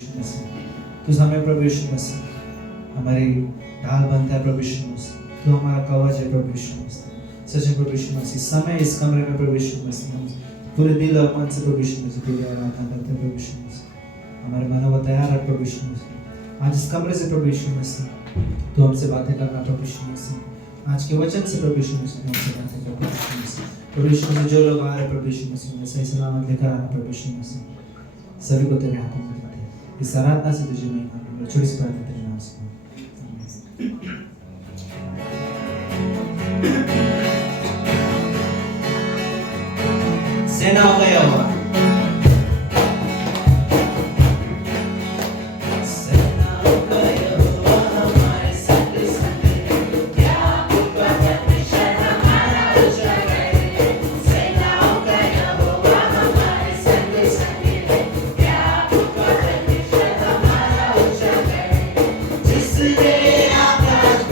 तू हमें प्रभु यीशु मसीह हमारी ढाल बनता है प्रभु यीशु मसीह, तू हमारा कवच है प्रभु यीशु मसीह। सच है प्रभु यीशु मसीह, समय इस कमरे में प्रभु यीशु मसीह हम पूरे दिल और मन से प्रभु यीशु मसीह तेरी आराधना करते हैं प्रभु यीशु मसीह। हमारे मनों को तैयार रख प्रभु यीशु मसीह। आज इस कमरे से प्रभु यीशु मसीह तू हमसे बातें करना प्रभु यीशु मसीह। आज के वचन से प्रभु यीशु मसीह हमसे बातें कर प्रभु यीशु मसीह। प्रभु यीशु मसीह जो लोग आ रहे प्रभु यीशु मसीह उन्हें सही सलामत लेकर आना प्रभु यीशु मसीह। सभी को तेरे हाथों में देते हैं। इस आराधना से तुझे महिमा छोटी सी प्रार्थना तेरे नाम से। सेनाओं का यहोवा, जिसने आकाश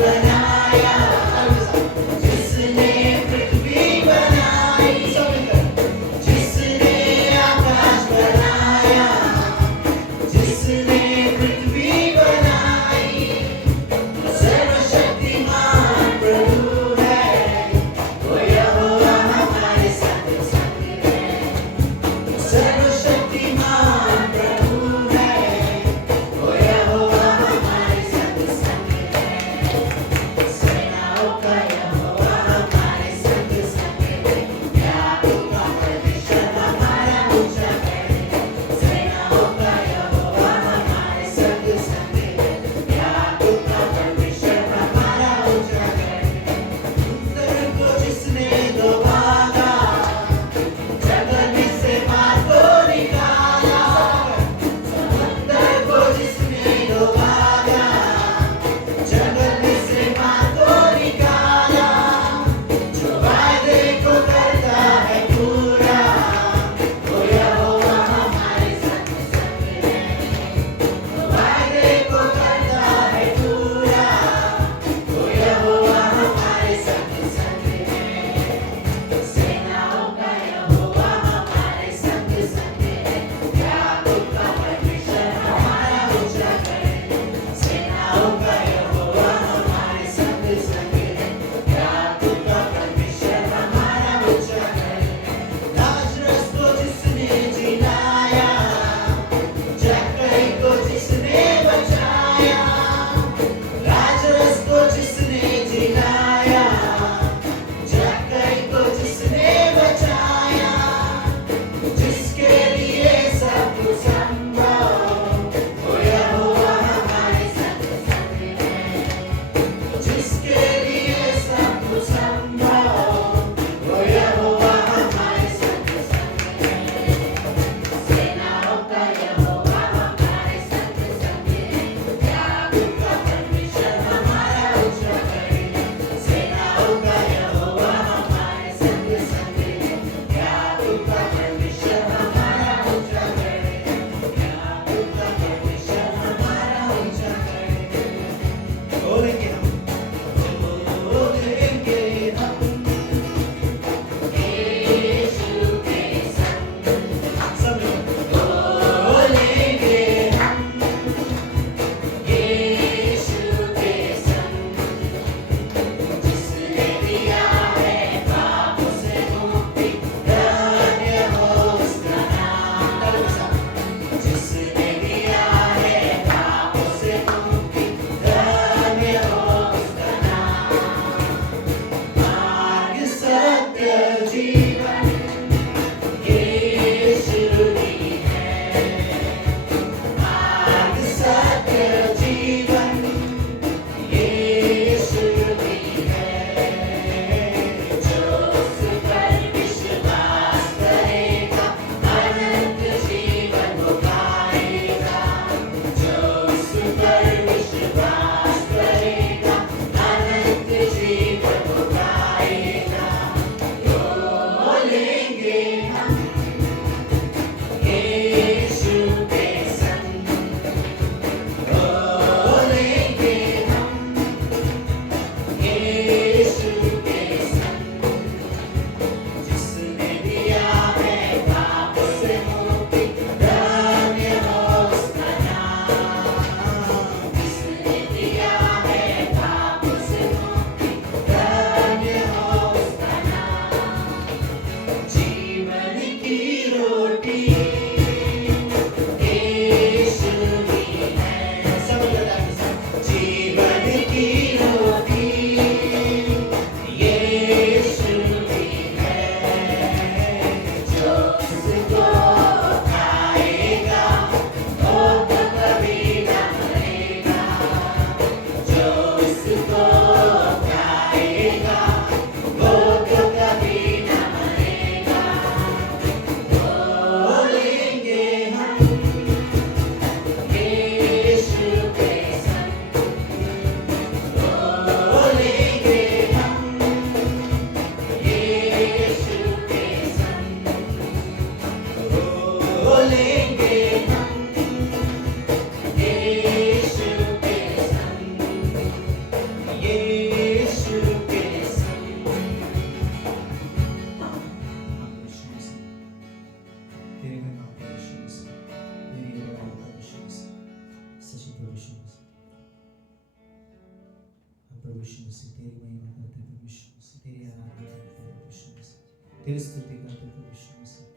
प्रभु यीशु मसीह, तेरी महिमा करते हैं प्रभु यीशु मसीह, तेरी आराधना करते हैं प्रभु यीशु मसीह, तेरी स्तुति करते हैं प्रभु यीशु मसीह।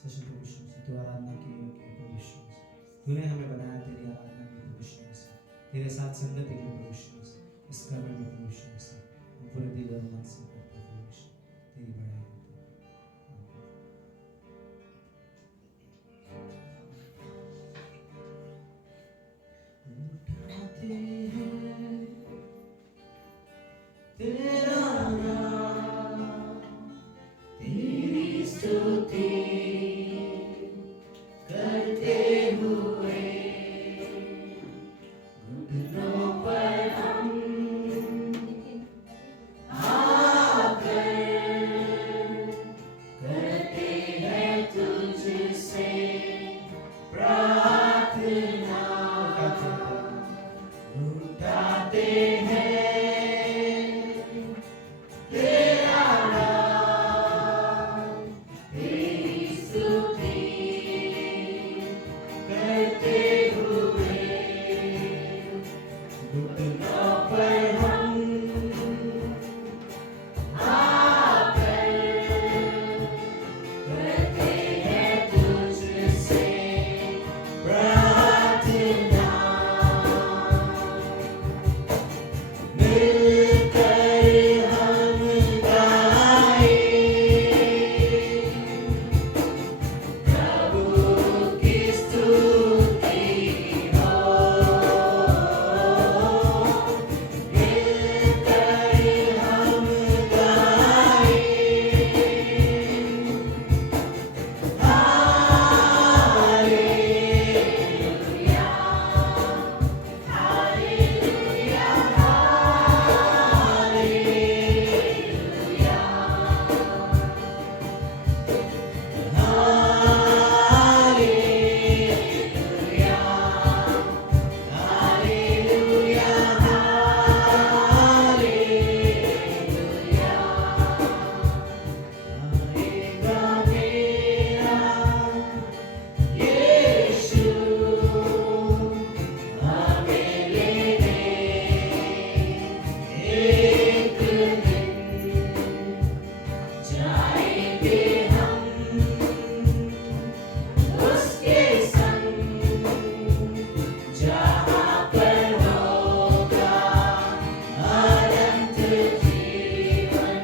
सच प्रभु यीशु मसीह, तू आराधना के योग्य है प्रभु यीशु मसीह। तूने हमें बनाया तेरी आराधना के प्रभु यीशु मसीह, तेरे साथ संगति के प्रभु यीशु मसीह। इस कमरे में प्रभु यीशु मसीह हम पूरे दिल और मन से करते हैं प्रभु यीशु, तेरी बड़ाई करते हैं। उठाते हैं तेरा नाम, तेरी स्तुति करते हुए घुटनों पर हम आकर करते हैं तुझसे प्रार्थना। उठाते हैं तेरा नाम, तेरी स्तुति करते हुए घुटनों पर हम आकर करते हैं तुझसे प्रार्थना। मिलकर हम गाएं प्रभु की स्तुति हो। मिलकर हम गाएं हालेलुया, हालेलुया, जाएंगे हम उसके संग, जहाँ पर होगा अनंत जीवन।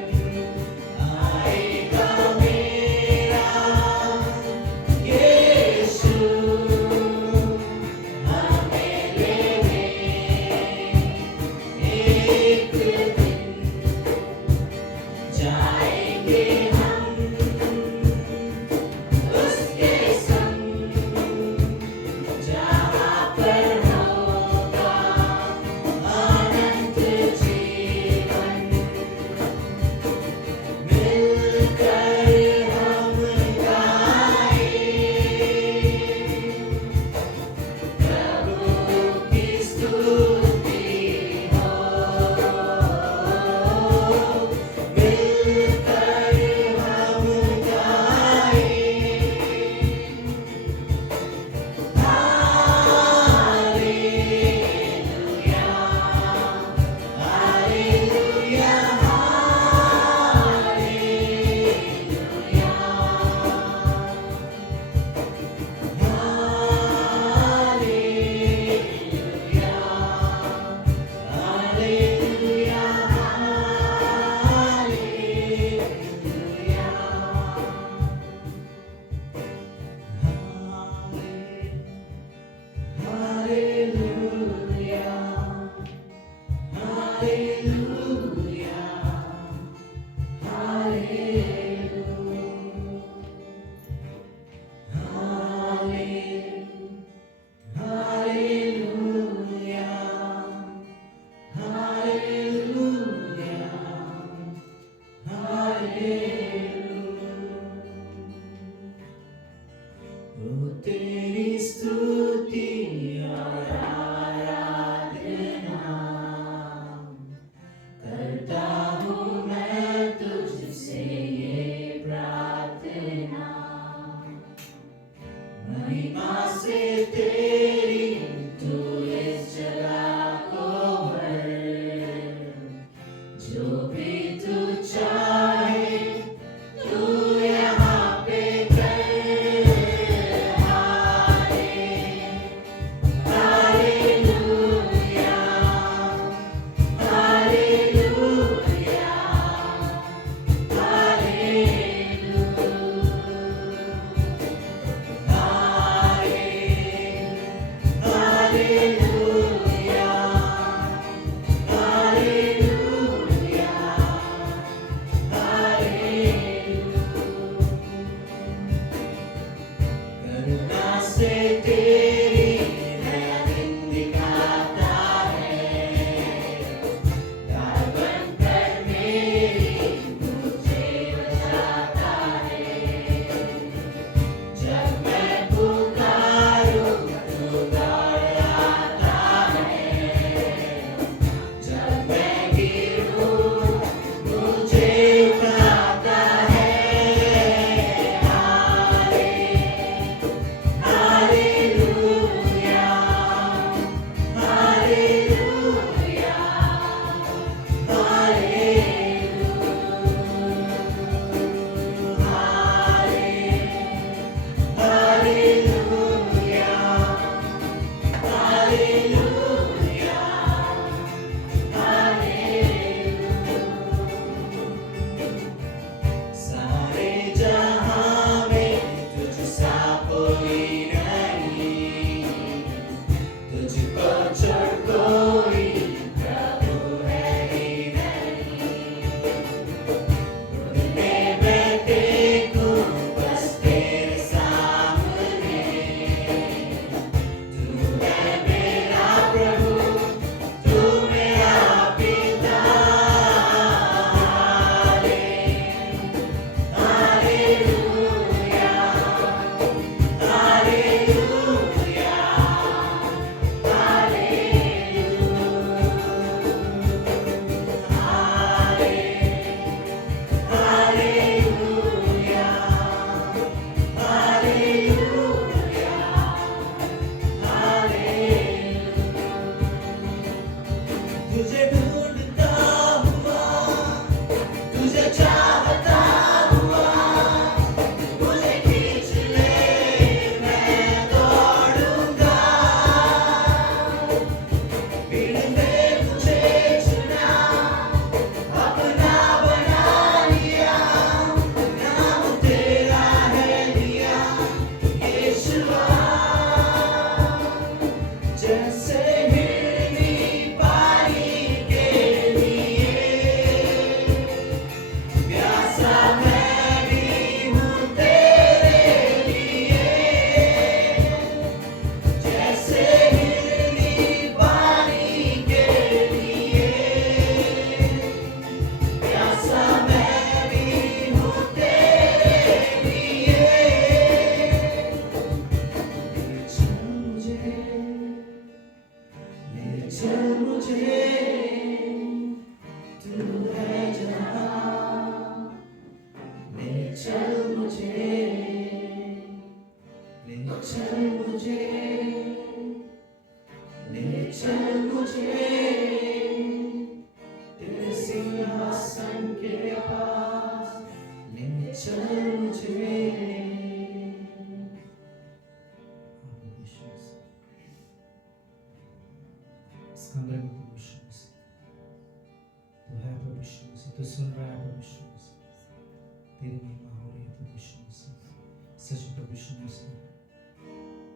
आएगा मेरा यीशु हमें लेने एक दिन। जाएंगे हम उसके संग, जहाँ पर होगा अनंत जीवन। मिलकर हम गाएं प्रभु की स्तुति हो। मिलकर हम गाएं hallelujah, hallelujah, hallelujah, hallelujah, hallelujah, ओ तेरी स्तुति और आराधना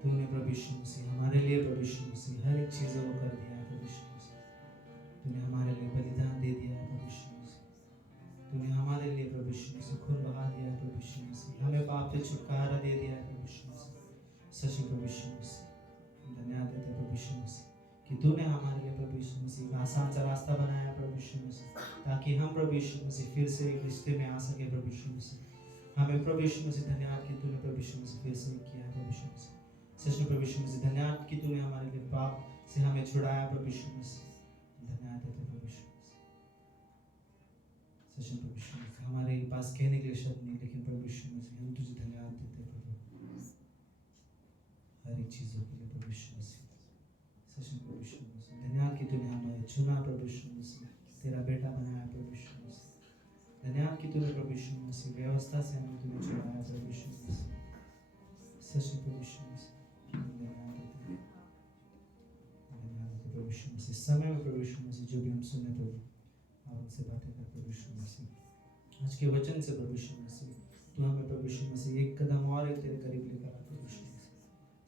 तूने प्रभु यीशु मसीह हमारे लिए प्रभु यीशु मसीह हर एक चीज़ों को कर दिया है प्रभु यीशु मसीह। तूने हमारे लिए बलिदान दे दिया है प्रभु यीशु मसीह। तूने हमारे लिए प्रभु यीशु मसीह खून बहा दिया है प्रभु यीशु मसीह। हमें पाप से छुटकारा दे दिया है प्रभु यीशु मसीह। सच में प्रभु यीशु मसीह धन्यवाद देते प्रभु यीशु मसीह कि तूने हमारे लिए प्रभु यीशु मसीह एक आसान सा रास्ता बनाया प्रभु यीशु मसीह, ताकि हम प्रभु यीशु मसीह फिर से एक रिश्ते में आ सके प्रभु यीशु मसीह। हमें प्रभु यीशु मसीह धन्यवाद कि तूने प्रभु यीशु मसीह फिर से किया है प्रभु यीशु मसीह। सच में प्रभु यीशु मसीह धन्यवाद कि तूने हमारे लिए पाप से हमें छुड़ाया प्रभु यीशु मसीह। धन्यवाद देते प्रभु यीशु मसीह। सच में प्रभु यीशु मसीह हमारे पास कहने के लिए शब्द नहीं, लेकिन प्रभु यीशु मसीह हम तुझे धन्यवाद देते प्रभु हर एक चीज़ों के लिए प्रभु यीशु मसीह। सच में प्रभु यीशु मसीह धन्यवाद कि तूने हमें चुना प्रभु यीशु मसीह, तेरा बेटा बनाया प्रभु यीशु मसीह। धन्यवाद कि तूने प्रभु यीशु मसीह व्यवस्था से हमें तूने छुड़ाया प्रभु यीशु मसीह। सच में प्रभु यीशु मसीह धन्यवाद देते प्रभु यीशु मसीह। समय में प्रभु यीशु मसीह जो भी हम सुने प्रभु आप उनसे बातें कर प्रभु यीशु मसीह। आज के वचन से प्रभु यीशु मसीह तू हमें प्रभु यीशु मसीह एक कदम और एक तेरे करीब लेकर आ प्रभु यीशु मसीह।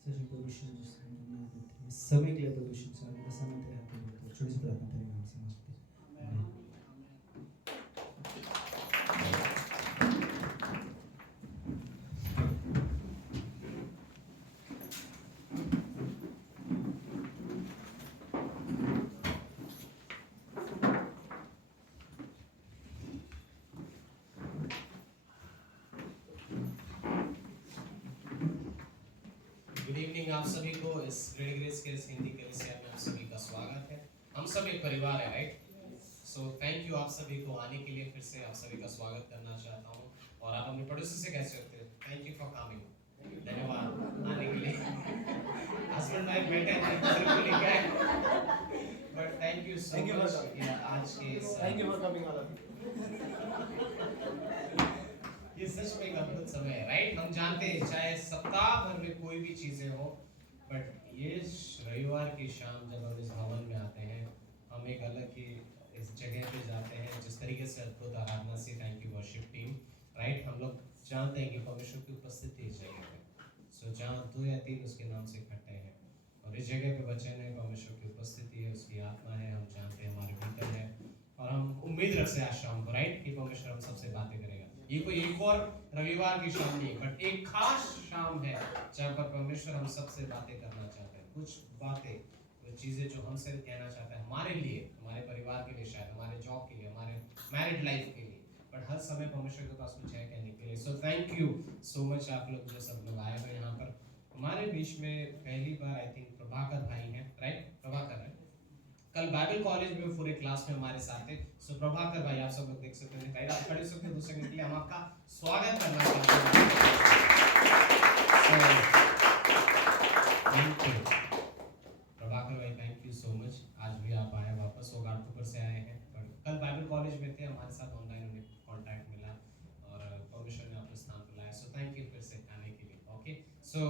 सच में प्रभु यीशु मसीह धन्यवाद देते हैं। समय के लिए प्रभु यीशु मसीह का समय तेरे हाथ में देते हैं। छोटी सी प्रार्थना तेरे नाम से मांगते हैं। आमीन। गुड इवनिंग आप सभी को इस ग्रेट ग्रेस के इस हिंदी कलीसिया में आप सभी का स्वागत है। हम सब एक परिवार है, राइट? सो थैंक यू आप सभी को आने के लिए। फिर से आप सभी का स्वागत करना चाहता हूँ। और आप अपने पड़ोसी से कैसे होते हो? Thank you for coming. धन्यवाद आने के लिए। हस्बैंड वाइफ बैठे हैं, एक दूसरे को लेके आए। But thank you so much आज के Thank you for coming, all of you. ये सच में एक अद्भुत समय है, राइट? हम जानते हैं चाहे सप्ताह भर में कोई भी चीजें हो, बट ये रविवार की शाम जब हम इस भवन में आते हैं, हम एक अलग ही इस जगह पे जाते हैं जिस तरीके से अद्भुत आराधना से। Thank you worship team, right? हम लोग जानते हैं कि परमेश्वर की उपस्थिति इस जगह पे। सो जहाँ 2 या 3 उसके नाम से इकट्ठे हैं, और इस जगह पे वचन है, परमेश्वर की उपस्थिति है, उसकी आत्मा है, हम जानते हैं हमारे भीतर है। और हम उम्मीद रखते हैं आज शाम को, राइट, कि परमेश्वर हम सबसे बातें करेगा। ये कोई एक और रविवार की शाम नहीं, बट एक खास शाम है जहाँ पर परमेश्वर हम सबसे बातें करना चाहते हैं। कुछ बातें, कुछ चीजें जो हमसे कहना चाहते हैं हमारे लिए, हमारे परिवार के लिए, शायद हमारे जॉब के लिए, हमारे मैरिड लाइफ के लिए, बट हर समय परमेश्वर के पास कुछ है कहने के लिए। So thank you so much आप लोग जो सब लोग आए हुए यहाँ पर। हमारे बीच में पहली बार आई थिंक प्रभाकर भाई हैं, राइट? प्रभाकर है। कल बाइबल कॉलेज में पूरे क्लास में हमारे साथ थे। सो प्रभाकर भाई आप सब लोग देख सकते हैं, आप खड़े हो सकते हैं 2 सेकंड के लिए, हम आपका स्वागत करना चाहते हैं। थैंक यू प्रभाकर भाई, थैंक यू सो मच। आज भी आप आए वापस, वो घाटपुर से आए हैं, पर कल बाइबल कॉलेज में थे, हमारे साथ ऑनलाइन उन्हें कॉन्टैक्ट मिला और परमेश्वर ने आपको स्थान पर लाया। सो थैंक यू फिर से आने के लिए। ओके, सो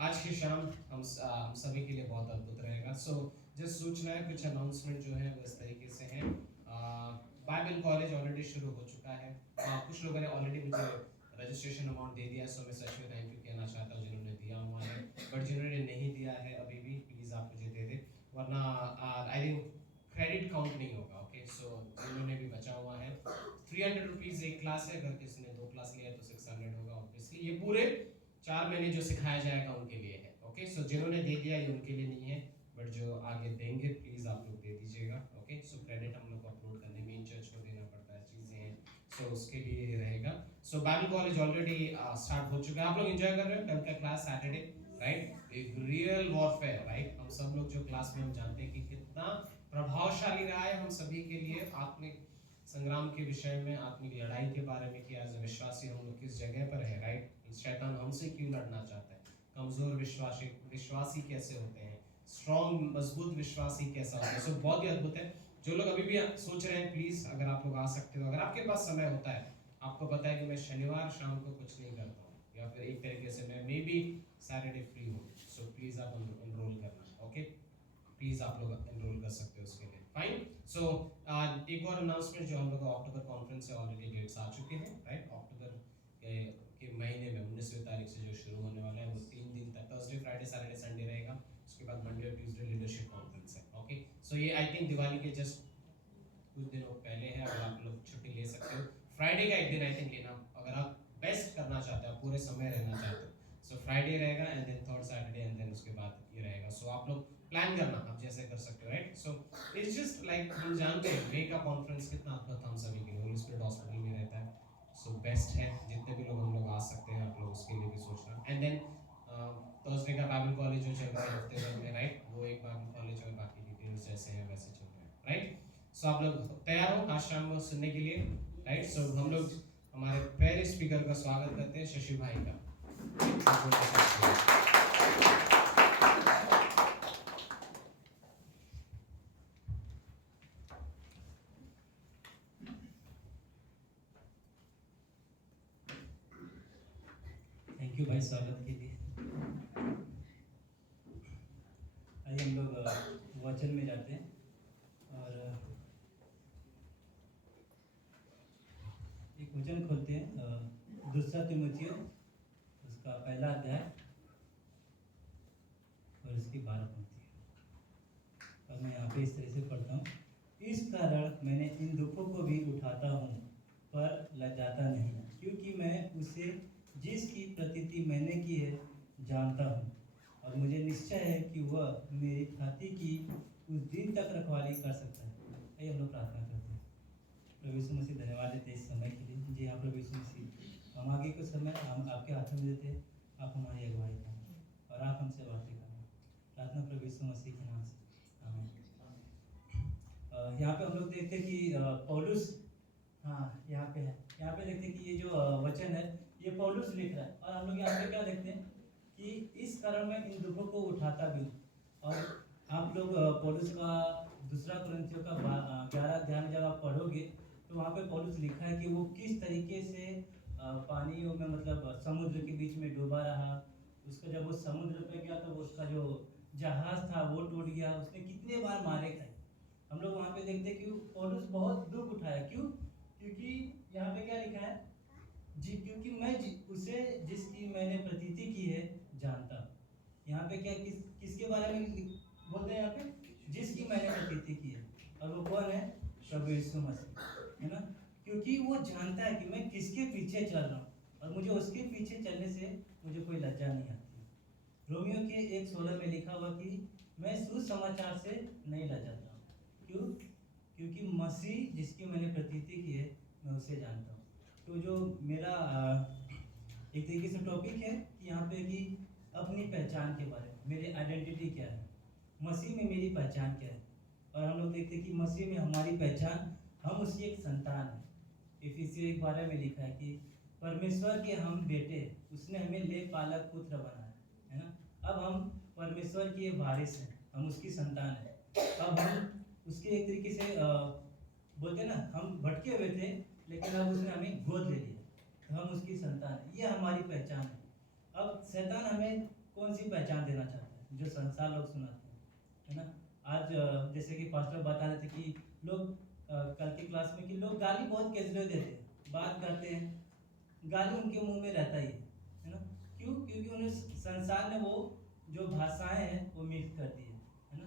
आज की शाम हम सभी के लिए बहुत अद्भुत रहेगा। सो जो सूचना है, कुछ अनाउंसमेंट जो है वो इस तरीके से हैं। बाइबल कॉलेज ऑलरेडी शुरू हो चुका है। कुछ लोगों ने ऑलरेडी मुझे रजिस्ट्रेशन अमाउंट दे दिया है, सो मैं सच में थैंक यू कहना चाहता हूँ जिन्होंने दिया हुआ है। बट जिन्होंने नहीं दिया है अभी भी, प्लीज़ आप मुझे दे दे, वरना आई थिंक क्रेडिट काउंट नहीं होगा। ओके, सो जिन्होंने भी बचा हुआ है, 300 रुपीज़ एक क्लास है। अगर किसी ने 2 क्लास लिया है तो 600 होगा। ऑब्वियसली ये पूरे 4 महीने जो सिखाया जाएगा उनके लिए है। ओके, सो जिन्होंने दे दिया ये उनके लिए नहीं है, बट जो आगे देंगे प्लीज़ आप लोग दे दीजिएगा। ओके, सो क्रेडिट हम लोग को अपलोड करने में इन चर्च को देना पड़ता है, चीज़ें हैं, सो उसके लिए ये रहेगा। सो बाइबल कॉलेज ऑलरेडी स्टार्ट हो चुका है। आप लोग एंजॉय कर रहे हो कल का क्लास सैटरडे, राइट? एक रियल वॉरफेयर, राइट? हम सब लोग जो क्लास में हम जानते हैं कि कितना प्रभावशाली रहा है हम सभी के लिए आत्मिक संग्राम के विषय में, आत्मिक लड़ाई के बारे में, कि एज विश्वासी हम लोग किस जगह पर है, राइट? शैतान हमसे क्यों लड़ना चाहता है, कमजोर विश्वासी कैसे होते हैं, स्ट्रॉन्ग मजबूत विश्वासी कैसा होता है। सो बहुत ही अद्भुत है। जो लोग अभी भी सोच रहे हैं, प्लीज अगर आप लोग आ सकते हो, अगर आपके पास समय होता है, आपको पता है कि मैं शनिवार शाम को कुछ नहीं करता हूँ, या फिर एक तरीके से मैं मे बी सैटरडे फ्री हूँ, सो प्लीज आप एनरोल करना। ओके, प्लीज आप लोग एनरोल कर सकते हो उसके लिए। फाइन। सो एक और अनाउंसमेंट, जो हम लोग का अक्टूबर कॉन्फ्रेंस है, ऑलरेडी डेट्स आ चुके हैं, राइट? अक्टूबर के महीने में 19वीं तारीख से जो शुरू होने वाला है, वो 3 दिन तक, थर्सडे फ्राइडे सैटरडे संडे रहेगा। उसके बाद मंडे और ट्यूसडे लीडरशिप कॉन्फ्रेंस है। ओके, सो ये आई थिंक दिवाली के जस्ट कुछ दिनों पहले है। अगर आप लोग छुट्टी ले सकते हो, फ्राइडे का एक दिन आई थिंक लेना, अगर आप बेस्ट करना चाहते हो, पूरे समय रहना चाहते हो, सो फ्राइडे रहेगा, and then third Saturday, and then उसके बाद ये रहेगा। सो आप लोग प्लान करना, आप जैसे कर सकते हो, right? So it's just like, हम जानते हैं मे का कॉन्फ्रेंस कितना अद्भुत हम सभी के लिए होली स्पिरिट हॉस्पिटल में रहता है। सो बेस्ट है, जितने भी लोग हम लोग आ सकते हैं, आप लोग उसके लिए भी सोचना। एंड देन थर्सडे का बाइबल कॉलेज जो चल रहा है हफ्ते भर में, राइट? वो एक बाइबल कॉलेज, और बाकी डिटेल्स जैसे हैं वैसे चल रहे हैं, राइट? सो आप लोग तैयार हो आज शाम को सुनने के लिए, राइट? सो हम लोग हमारे पहले स्पीकर का स्वागत करते हैं, शशि भाई का। थैंक यू भाई स्वागत के लिए। आइए हम लोग वचन में जाते हैं, और एक वचन खोलते हैं, दूसरा तिमुथियुस उसका पहला अध्याय और इसकी 12 पंक्ति। पे इस तरह से पढ़ता हूँ। इस कारण मैंने इन दुखों को भी उठाता हूँ पर लजाता नहीं, क्योंकि मैं उसे जिसकी प्रतीति मैंने की है जानता हूँ, और मुझे निश्चय है कि वह मेरी छाती की उस दिन तक रखवाली कर सकता है। आइए हम लोग प्रार्थना करते हैं। प्रभु यीशु मसीह, धन्यवाद देते हैं इस समय के लिए। जी हाँ प्रभु यीशु मसीह, हम आगे के समय हम आपके हाथों में देते हैं। आप हमारी अगुवाई करें और आप हमसे बातें करें। प्रार्थना प्रभु यीशु मसीह के नाम से, आमीन। यहाँ पे हम लोग देखते हैं कि पौलुस, हाँ यहाँ पे है, यहाँ पे देखते हैं कि ये जो वचन है ये पौलुस लिख रहा है, और हम लोग यहाँ पे क्या देखते हैं कि इस कारण मैं इन दुखों को उठाता भी हूँ। और आप लोग पौलुस का दूसरा कुरिन्थियों का 11 अध्याय में जब आप पढ़ोगे तो वहाँ पे पौलुस लिखा है कि वो किस तरीके से पानियों में, मतलब समुद्र के बीच में डूबा रहा। उसका जब वो समुद्र पे गया तो उसका जो जहाज था वो टूट गया, उसने कितने बार मारे खाए। हम लोग वहाँ पे देखते हैं कि पौलुस बहुत दुख उठाया। क्यों? क्योंकि यहाँ पे क्या लिखा है जी, क्योंकि मैं उसे जिसकी मैंने प्रतीति की है जानता हूँ। यहाँ पे क्या किसके बारे में बोलते हैं? यहाँ पे जिसकी मैंने प्रतीति की है, और वो कौन है? प्रभु यीशु मसीह, है ना। क्योंकि वो जानता है कि मैं किसके पीछे चल रहा हूँ, और मुझे उसके पीछे चलने से मुझे कोई लज्जा नहीं आती। रोमियो के 1:16 में लिखा हुआ कि मैं सुसमाचार से नहीं लजाता हूँ। क्यों? क्योंकि मसीह जिसकी मैंने प्रतीति की है मैं उसे जानता हूँ। तो जो मेरा एक तरीके से टॉपिक है कि यहाँ पे कि अपनी पहचान के बारे में, मेरी आइडेंटिटी क्या है, मसीह में मेरी पहचान क्या है। और हम लोग देखते हैं कि मसीह में हमारी पहचान, हम उसकी एक संतान है। इफिसियों 1:12 में लिखा है कि परमेश्वर के हम बेटे, उसने हमें ले पालक पुत्र बनाया, है ना। अब हम परमेश्वर के वारिस हैं, हम उसकी संतान है। अब हम उसके एक तरीके से बोलते हैं ना, हम भटके हुए थे लेकिन अब उसने हमें गोद ले लिया, तो हम उसकी संतान है। ये हमारी पहचान है। अब शैतान हमें कौन सी पहचान देना चाहता है? जो संसार लोग सुनाते हैं, है ना। आज जैसे कि पास्टर बता रहे थे कि लोग कल की क्लास में कि लोग गाली बहुत कैजुअली देते हैं, बात करते हैं, गाली उनके मुंह में रहता ही है ना। क्यों? क्योंकि उन्हें संसार ने वो जो भाषाएं हैं वो मिक्स कर दी है ना।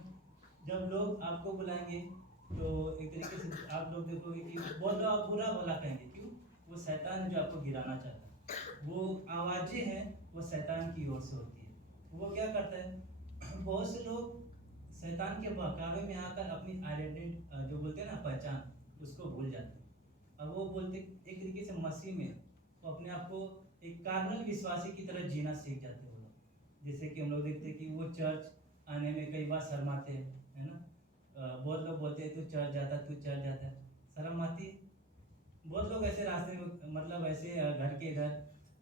जब लोग आपको बुलाएंगे तो एक तरीके से आप लोग देखोगे कि बहुत लोग आप बुरा भला कहेंगे। क्यों? वो शैतान है जो आपको गिराना चाहता है। वो आवाज़ें हैं वो शैतान की ओर से होती है। वो क्या करता है, बहुत से लोग शैतान के बहकावे में आकर अपनी आइडेंटिटी जो बोलते हैं ना पहचान, उसको भूल जाते हैं। अब वो बोलते एक तरीके से मसीह में वो अपने आप को एक कार्नल विश्वासी की तरह जीना सीख जाते हैं वो लोग। जैसे कि हम लोग देखते हैं कि वो चर्च आने में कई बार शर्माते हैं, है ना। बहुत लोग बोलते हैं तू चर्च जाता, तू चर्च जाता है, शर्म आती है। बहुत लोग ऐसे रास्ते में, मतलब ऐसे घर के घर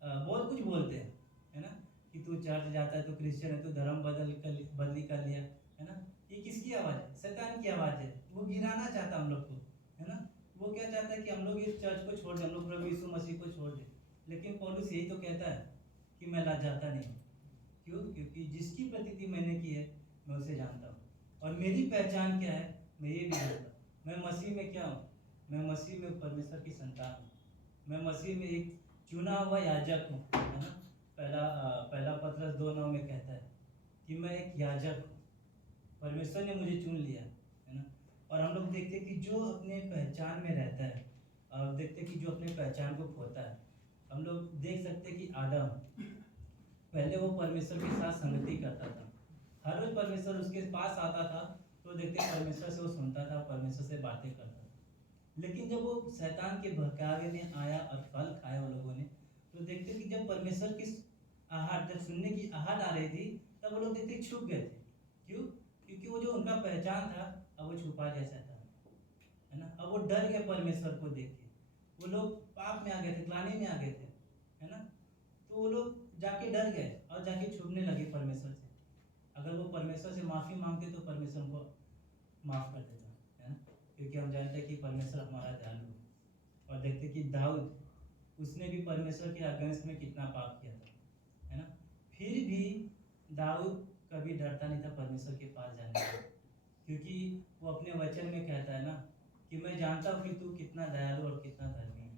बहुत कुछ बोलते हैं, है ना, कि तू चर्च जाता है, तू क्रिश्चियन है, तू धर्म बदली कर लिया, है ना। ये किसकी आवाज़ है? शैतान की आवाज़ है। वो गिराना चाहता है हम लोग को, है ना। वो क्या चाहता है कि हम लोग इस चर्च को छोड़ दें, हम लोग प्रभु यीशु मसीह को छोड़ दें। लेकिन पौलुस यही तो कहता है कि मैं लजाता नहीं। क्यों? क्योंकि जिसकी प्रतीति मैंने की है मैं उसे जानता हूँ, और मेरी पहचान क्या है मैं ये भी जानता हूँ। मैं मसीह में क्या हूँ? मैं मसीह में परमेश्वर की संतान हूँ। मैं मसीह में एक चुना हुआ याजक हूँ, है ना। पहला पत्रस 2:9 में कहता है कि मैं एक याजक हूँ, परमेश्वर ने मुझे चुन लिया, है ना। और हम लोग देखते हैं कि जो अपने पहचान में रहता है, और देखते हैं कि जो अपने पहचान को खोता है, हम लोग देख सकते हैं कि आदम पहले वो परमेश्वर के साथ संगति करता था, हर रोज परमेश्वर उसके पास आता था, तो देखते हैं परमेश्वर से वो सुनता था, परमेश्वर से बातें करता था। लेकिन जब वो शैतान के बहकावे में आया और फल खाया वो लोगों ने, तो देखते कि जब परमेश्वर की आहट, जब सुनने की आहट आ रही थी, तब वो लोग देखते छुप गए थे। क्यों? क्योंकि वो जो उनका पहचान था अब वो छुपा दिया शैतान, है ना। अब वो डर गए परमेश्वर को देख के, वो लोग पाप में आ गए थे, ग्लानि में आ गए थे, है ना। तो वो लोग जाके डर गए और जाके छुपने लगे परमेश्वर से। अगर वो परमेश्वर से माफ़ी मांगते तो परमेश्वर उनको माफ़ कर देता, है ना। क्योंकि हम जानते हैं कि परमेश्वर हमारा दयालु है। और देखते कि दाऊद, उसने भी परमेश्वर के अगेंस्ट में कितना पाप किया था, है ना। फिर भी दाऊद कभी डरता नहीं था परमेश्वर के पास जाने से, क्योंकि वो अपने वचन में कहता है ना कि मैं जानता हूँ कि तू कितना दयालु और कितना धर्मी है।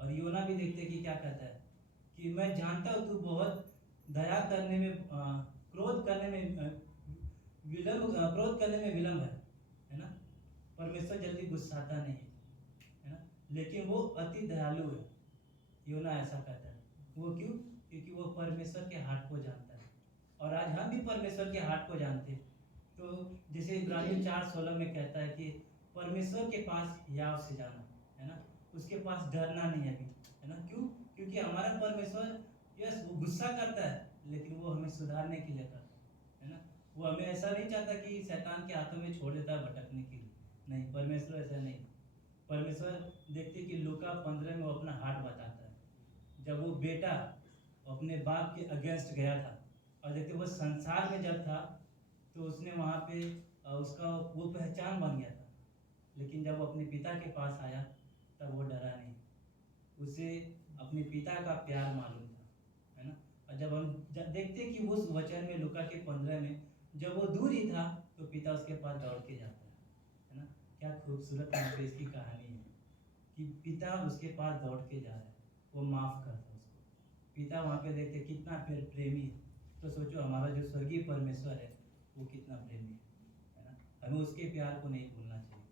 और योना भी देखते कि क्या कहता है कि मैं जानता हूँ तू बहुत दया करने में, क्रोध करने में विलम्ब है, है ना। परमेश्वर जल्दी गुस्साता नहीं है ना, लेकिन वो अति दयालु है। योना ऐसा कहता है, वो क्यों? क्योंकि वो परमेश्वर के हार्ट को जानता है। और आज हम भी परमेश्वर के हार्ट को जानते हैं। तो जैसे इब्रानियों 4:16 में कहता है कि परमेश्वर के पास याव से जाना, है ना, उसके पास डरना नहीं अभी, है ना। क्यों? क्योंकि हमारा परमेश्वर, यस, वो गुस्सा करता है, लेकिन वो हमें सुधारने के लिए करता है ना। वो हमें ऐसा नहीं चाहता कि शैतान के हाथों में छोड़ देता है भटकने के लिए, नहीं, परमेश्वर ऐसा नहीं। परमेश्वर देखते कि लूका 15 में वो अपना हार्ट बताता है, जब वो बेटा अपने बाप के अगेंस्ट गया था, और देखते वो संसार में जब था तो उसने वहाँ पे उसका वो पहचान बन गया था, लेकिन जब वो अपने पिता के पास आया तब वो डरा नहीं, उसे अपने पिता का प्यार मालूम था, है ना। और जब हम देखते कि वो उस वचन में लूका के 15 में जब वो दूर ही था तो पिता उसके पास दौड़ के जाता है ना। क्या खूबसूरत यहाँ पे इसकी कहानी है कि पिता उसके पास दौड़ के जा रहा है, वो माफ़ करता है उसको। पिता वहाँ पे देखते कितना प्रेमी है। तो सोचो हमारा जो स्वर्गीय परमेश्वर है वो कितना प्रेमी है ना। हमें उसके प्यार को नहीं भूलना चाहिए।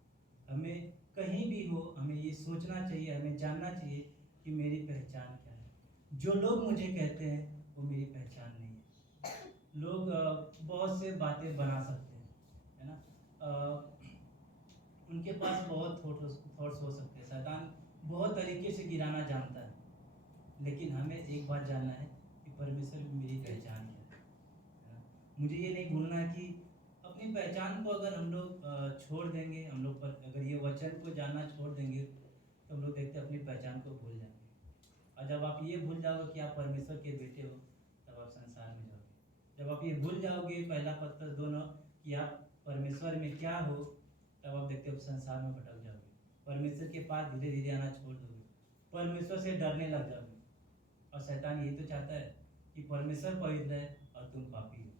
हमें कहीं भी हो हमें ये सोचना चाहिए, हमें जानना चाहिए कि मेरी पहचान क्या है। जो लोग मुझे कहते हैं वो मेरी पहचान नहीं है। लोग बहुत से बातें बना सकते हैं, है ना। उनके पास बहुत थॉट्स हो सकते हैं, शैतान बहुत तरीके से गिराना जानता है, लेकिन हमें एक बात जानना है कि परमेश्वर की मेरी पहचान क्या है ना। मुझे ये नहीं भूलना है कि अपनी पहचान को अगर हम लोग छोड़ देंगे, हम लोग पर अगर ये वचन को जानना छोड़ देंगे तो हम लोग देखते अपनी पहचान को भूल जाएंगे। और जब आप ये भूल जाओगे कि आप परमेश्वर के बेटे हो तब आप संसार में जाओगे। जब आप ये भूल जाओगे पहला पत्र 2 कि आप परमेश्वर में क्या हो, तब आप देखते हो संसार में भटक जाओगे। परमेश्वर के पास धीरे धीरे आना छोड़ दोगे, परमेश्वर से डरने लग जाओगे। और शैतान यही तो चाहता है कि परमेश्वर पवित्र है और तुम पापी हो,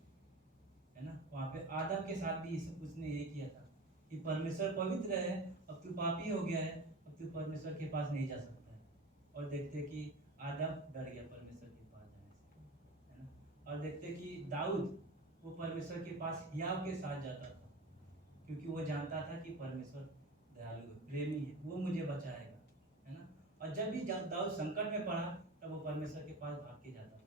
है ना। वहाँ पे आदम के साथ भी उसने ये किया था कि परमेश्वर पवित्र है, अब तू पापी हो गया है, अब तू परमेश्वर के पास नहीं जा सकता है। और देखते कि आदम डर गया परमेश्वर के पास जाने से, है ना। और देखते कि दाऊद वो परमेश्वर के पास हियाव के साथ जाता था, क्योंकि वो जानता था कि परमेश्वर दयालु है, प्रेमी है, वो मुझे बचाएगा, है ना। और जब भी दाऊद संकट में पड़ा तब वो परमेश्वर के पास भाग के जाता था।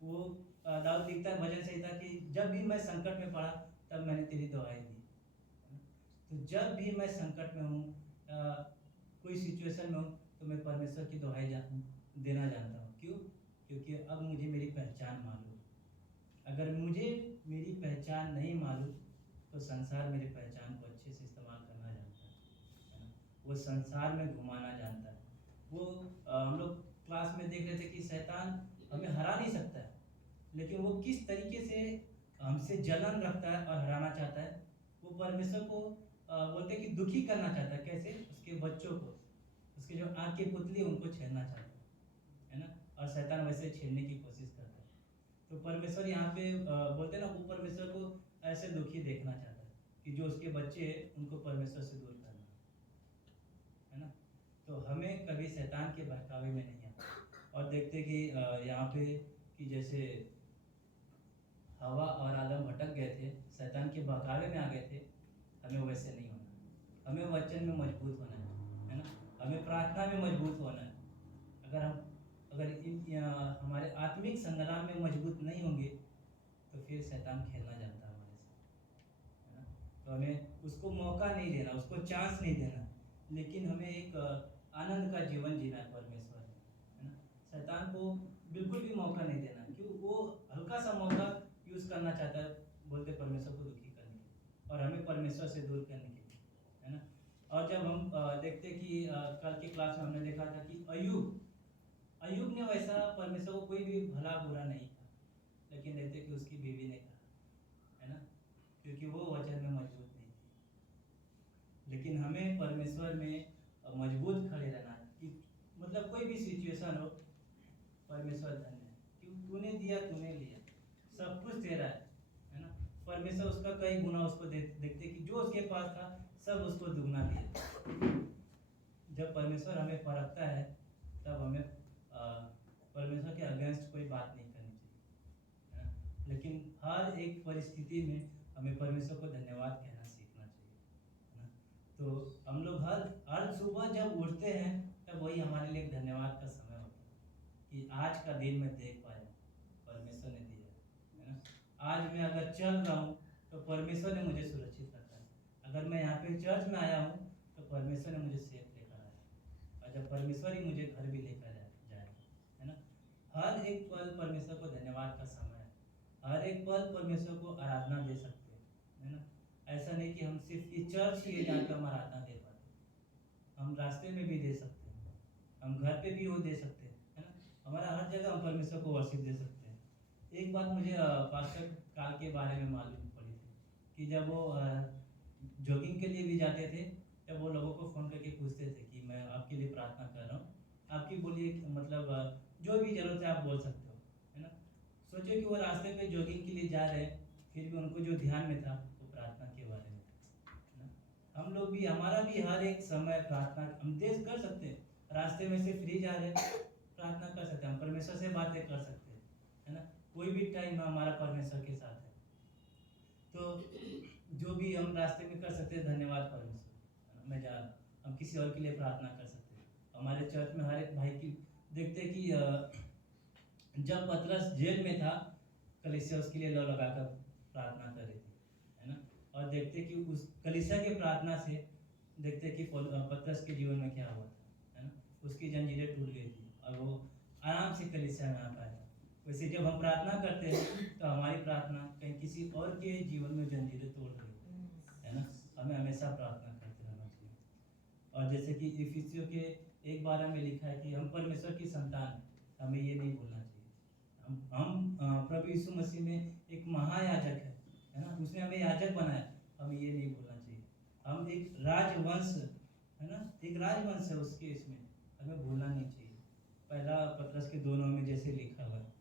वो दाऊद लिखता है भजन संहिता कि जब भी मैं संकट में पड़ा तब मैंने तेरी दुआएं दी, है ना? तो जब भी मैं संकट में हूँ, कोई सिचुएशन में हूँ, तो मैं परमेश्वर की दुआएं देना जानता हूँ। क्यों? क्योंकि अब मुझे मेरी पहचान मालूम है। अगर मुझे मेरी पहचान नहीं मालूम तो संसार मेरी पहचान को अच्छे से इस्तेमाल करना जानता है ना। वो संसार में घुमाना जानता है। वो हम लोग क्लास में देख रहे थे कि शैतान हमें हरा नहीं सकता है, लेकिन वो किस तरीके से हमसे जलन रखता है और हराना चाहता है। वो परमेश्वर को बोलते हैं कि दुखी करना चाहता है। कैसे? उसके बच्चों को, उसके जो आँख की पुतली उनको छेड़ना चाहता है ना। और शैतान वैसे छेड़ने की कोशिश करता है। तो परमेश्वर यहाँ पे बोलते हैं ना, वो परमेश्वर को ऐसे दुखी देखना चाहता है कि जो उसके बच्चे हैं उनको परमेश्वर से दूर करना, है ना। तो हमें कभी शैतान के बहकावे में नहीं आना। और देखते कि यहाँ पे कि जैसे हवा और आदम भटक गए थे, शैतान के बहकावे में आ गए थे, हमें वैसे नहीं होना। हमें वचन में मजबूत होना है ना। हमें प्रार्थना में मजबूत होना है। अगर हमारे आत्मिक संग्राम में मजबूत नहीं होंगे तो फिर शैतान खेलना जानता है हमारे साथ, है ना। तो हमें उसको मौका नहीं देना, उसको चांस नहीं देना, लेकिन हमें एक आनंद का जीवन जीना है परमेश्वर, है ना। शैतान को बिल्कुल भी मौका नहीं देना। क्यों? वो हल्का सा मौका यूज़ करना चाहता है, बोलते परमेश्वर को दुखी करने के लिए और हमें परमेश्वर से दूर करने के लिए, है ना। और जब हम देखते कि कल की क्लास में हमने देखा था कि अय्यूब ने वैसा परमेश्वर को कोई भी भला बुरा नहीं कहा, लेकिन देखते कि उसकी बीवी ने कहा, है ना, क्योंकि वो वचन में मजबूत नहीं थी। लेकिन हमें परमेश्वर में मजबूत खड़े रहना है कि मतलब कोई भी सिचुएशन हो, परमेश्वर धन्य है, क्यों? तूने दिया, तूने लिया, सब कुछ तेरा है ना। परमेश्वर उसका कई गुना उसको देखते कि जो उसके पास था सब उसको दुगना दिया। जब परमेश्वर हमें परखता है तब हमें परमेश्वर के अगेंस्ट कोई बात नहीं करनी चाहिए, है ना। लेकिन हर एक परिस्थिति में हमें परमेश्वर को धन्यवाद कहना सीखना चाहिए, तो हम लोग हर हर सुबह जब उठते हैं तब वही हमारे लिए एक धन्यवाद का समय होता है कि आज का दिन मैं देख पाया, परमेश्वर ने दिया है ना। आज मैं अगर चल रहा हूँ तो परमेश्वर ने मुझे सुरक्षित रखा है। अगर मैं यहाँ पे चर्च में आया हूँ तो परमेश्वर ने मुझे सेफ लेकर आया, और जब परमेश्वर ही मुझे घर भी लेकर जाएगा, है ना। हर एक पल परमेश्वर को धन्यवाद का समय है। हर एक पल परमेश्वर को आराधना दे सकते हैं, है ना। ऐसा नहीं कि हम सिर्फ ये चर्च ही है जहाँ पे हम आराधना दे पाते, हम रास्ते में भी दे सकते हैं, हम घर पे भी वो दे सकते हैं, है ना। हमारा हर जगह हम परमेश्वर को वर्शिप दे सकते हैं। एक बात मुझे पास्टर काल के बारे में मालूम पड़ी थी कि जब वो जॉगिंग के लिए भी जाते थे तब वो लोगों को फ़ोन करके पूछते थे कि मैं आपके लिए प्रार्थना कर रहा हूँ, आपकी बोलिए मतलब जो भी ज़रूरत है आप बोल सकते हो, है ना। सोचो कि वो रास्ते पे जॉगिंग के लिए जा रहे हैं, फिर भी उनको जो ध्यान में था वो प्रार्थना के बारे में था, है ना। हम लोग भी, हमारा भी हर एक समय प्रार्थना हम देश कर सकते हैं। रास्ते में से फ्री जा रहे हैं, प्रार्थना कर सकते हैं, हम परमेश्वर से बातें कर सकते हैं, है ना। कोई भी टाइम हमारा परमेश्वर के साथ है। तो जो भी हम रास्ते में कर सकते हैं, धन्यवाद परमेश्वर, है ना। मैं जा हम किसी और के लिए प्रार्थना कर सकते हैं। हमारे चर्च में हर एक भाई की देखते हैं कि जब पतरस जेल में था, कलीसिया उसके लिए लौ लगाकर प्रार्थना कर रही थी, है ना। और देखते कि उस कलीसिया की प्रार्थना से देखते कि पतरस के जीवन में क्या हुआ था, है ना। उसकी जंजीरें टूट गई थी और वो आराम से कलीसिया में आ पाया था। वैसे जब हम प्रार्थना करते हैं तो हमारी प्रार्थना कहीं किसी और के जीवन में जंजीरें तोड़ रही है ना। हमें हमेशा प्रार्थना करते रहना चाहिए। और जैसे कि इफिसियों के 1:12 में लिखा है कि हम परमेश्वर की संतान हैं, हमें ये नहीं भूलना चाहिए। हम प्रभु यीशु मसीह में एक महायाजक है ना, उसने हमें याजक बनाया, हमें ये नहीं भूलना चाहिए। हम एक राजवंश, है ना, एक राजवंश है उसके, इसमें हमें भूलना नहीं चाहिए। पहला पतरस के 2:9 में जैसे लिखा हुआ है,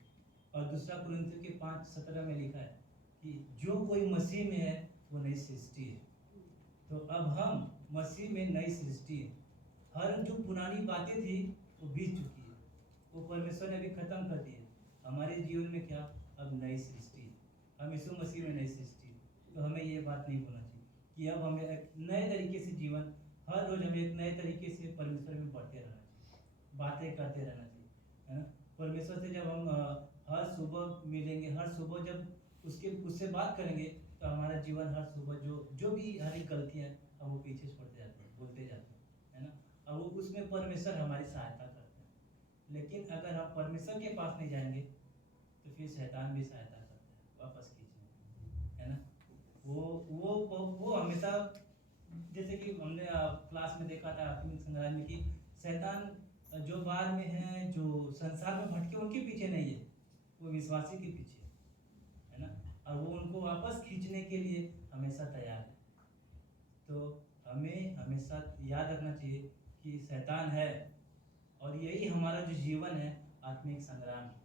और दूसरा कुरिन्थियों के 5:17 में लिखा है कि जो कोई मसीह में है वो नई सृष्टि है। तो अब हम मसीह में नई सृष्टि है। हर जो पुरानी बातें थी वो बीत चुकी है, वो परमेश्वर ने अभी खत्म कर दी है। हमारे जीवन में क्या, अब नई सृष्टि है, हम यीशु मसीह में नई सृष्टि है। तो हमें ये बात नहीं भूलना चाहिए कि अब हमें एक नए तरीके से जीवन, हर रोज हमें एक नए तरीके से परमेश्वर में बढ़ते रहना चाहिए, बातें करते रहना चाहिए, है ना। परमेश्वर से जब हम हर सुबह मिलेंगे, हर सुबह जब उससे बात करेंगे तो हमारा जीवन हर सुबह जो भी हर एक गलतियाँ हम वो पीछे छोड़ते जाते हैं, भूलते जाते हैं, है ना। और वो उसमें परमेश्वर हमारी सहायता करते हैं। लेकिन अगर हम परमेश्वर के पास नहीं जाएंगे तो फिर शैतान भी सहायता करता है वापस खींचने, है ना। वो हमेशा, जैसे कि हमने क्लास में देखा था आत्मिक संग्राम में कि शैतान जो बाहर में है, जो संसार में भटके, उनके पीछे नहीं है, वो विश्वासी के पीछे है ना। और वो उनको वापस खींचने के लिए हमेशा तैयार है। तो हमें हमेशा याद रखना चाहिए कि शैतान है, और यही हमारा जो जीवन है आत्मिक संग्राम है।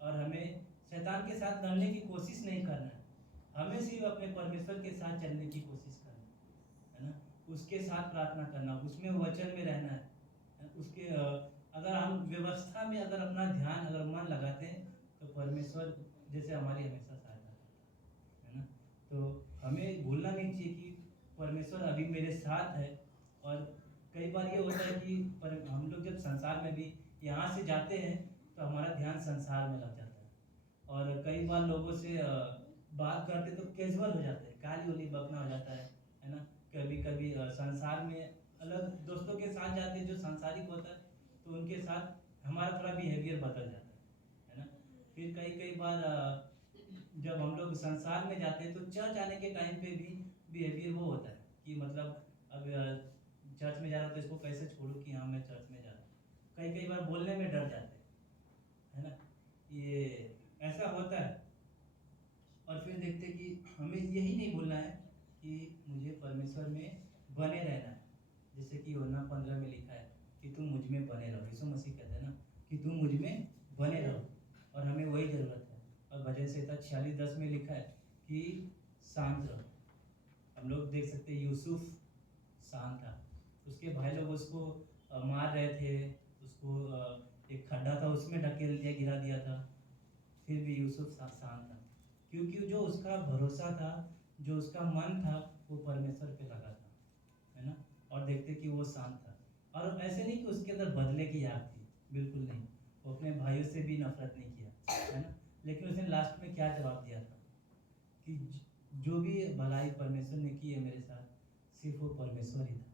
और हमें शैतान के साथ लड़ने की कोशिश नहीं करना है, हमें सिर्फ अपने परमेश्वर के साथ चलने की कोशिश करना है ना। उसके साथ प्रार्थना करना, उसमें वचन में रहना है। उसके अगर हम व्यवस्था में अगर अपना ध्यान, अगर मन लगाते हैं तो परमेश्वर जैसे हमारी हमेशा सहायता करता है ना। तो हमें भूलना नहीं चाहिए कि परमेश्वर अभी मेरे साथ है। और कई बार ये होता है कि हम लोग जब संसार में भी यहाँ से जाते हैं तो हमारा ध्यान संसार में लग जाता है, और कई बार लोगों से बात करते तो कैजुअल हो जाते हैं, गाली वाली बकना हो जाता है ना। कभी कभी संसार में अलग दोस्तों के साथ जाते हैं जो सांसारिक होता है, तो उनके साथ हमारा थोड़ा बिहेवियर बदल जाता है ना। फिर कई कई बार जब हम लोग संसार में जाते हैं तो चर्च आने के टाइम पे भी बिहेवियर वो होता है कि मतलब अब चर्च में जा रहा हूँ तो इसको कैसे छोड़ूं कि हाँ मैं चर्च में जा रहा हूँ। कई कई बार बोलने में डर जाते हैं, है ना, ये ऐसा होता है। और फिर देखते कि हमें यही नहीं भूलना है कि मुझे परमेश्वर में बने रहना है। जैसे कि यूहन्ना 15 में लिखा है कि तुम मुझ में बने रहो। यीशु मसीह कहते हैं ना कि तुम मुझ में बने रहो, और हमें वही ज़रूरत है। और भजन संहिता 46:10 में लिखा है कि शांत रहो। हम लोग देख सकते हैं यूसुफ शांत था, उसके भाई लोग उसको मार रहे थे, उसको एक खड्डा था उसमें ढकेल दिया, गिरा दिया था, फिर भी यूसुफ शांत था, क्योंकि जो उसका भरोसा था, जो उसका मन था वो परमेश्वर पे लगा था, है ना। और देखते कि वो शांत था। और ऐसे नहीं कि उसके अंदर बदले की आग थी, बिल्कुल नहीं। वो अपने भाइयों से भी नफरत नहीं किया, है ना। लेकिन उसने लास्ट में क्या जवाब दिया था कि जो भी भलाई परमेश्वर ने की है मेरे साथ, सिर्फ वो परमेश्वर ही था,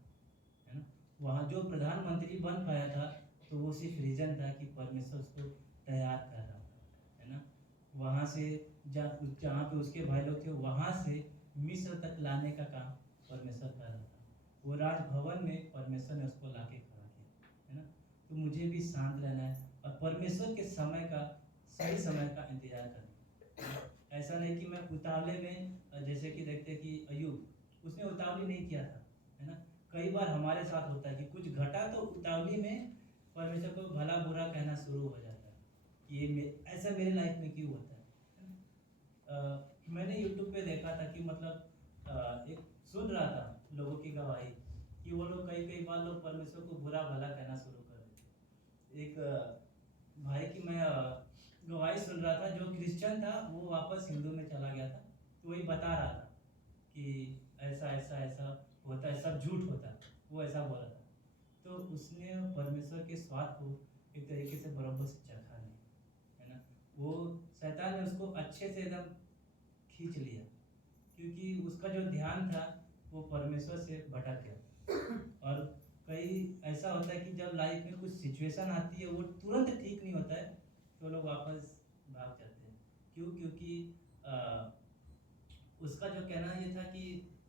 है ना। वहाँ जो प्रधानमंत्री बन पाया था तो वो सिर्फ रीज़न था कि परमेश्वर उसको तैयार कर रहा था, है ना। वहाँ से जहाँ पे उसके भाई लोग थे वहाँ से मिस्र तक लाने का काम परमेश्वर कर रहा था। वो राजभवन में परमेश्वर ने उसको लाके खड़ा किया, है ना। तो मुझे भी शांत रहना है और परमेश्वर के समय का, सही समय का इंतजार करना है। ऐसा नहीं कि मैं उतावले में, जैसे कि देखते कि अयूब उसने उतावली नहीं किया था, है ना। कई बार हमारे साथ होता है कि कुछ घटा तो उतावली में परमेश्वर को भला बुरा कहना शुरू हो जाता है कि ऐसा मेरे लाइफ में क्यों होता है। मैंने यूट्यूब पे देखा था कि मतलब एक सुन रहा था लोगों की गवाही कि वो लोग कई बार लोग परमेश्वर को बुरा भला कहना शुरू कर देते। एक भाई की मैं गवाही सुन रहा था, जो क्रिश्चियन था वो वापस हिंदू में चला गया था, तो वही बता रहा था कि ऐसा ऐसा ऐसा होता है, सब झूठ होता है, वो ऐसा बोला था। तो उसने परमेश्वर के स्वाद को एक तरीके से बराबर से चखा नहीं, है ना। वो शैतान ने उसको अच्छे से एकदम खींच लिया, क्योंकि उसका जो ध्यान था वो परमेश्वर से भटक गया। और कई ऐसा होता है कि जब लाइफ में कुछ सिचुएशन आती है वो तुरंत ठीक नहीं होता है तो लोग वापस भाग जाते हैं। क्यों? क्योंकि उसका जो कहना ये था कि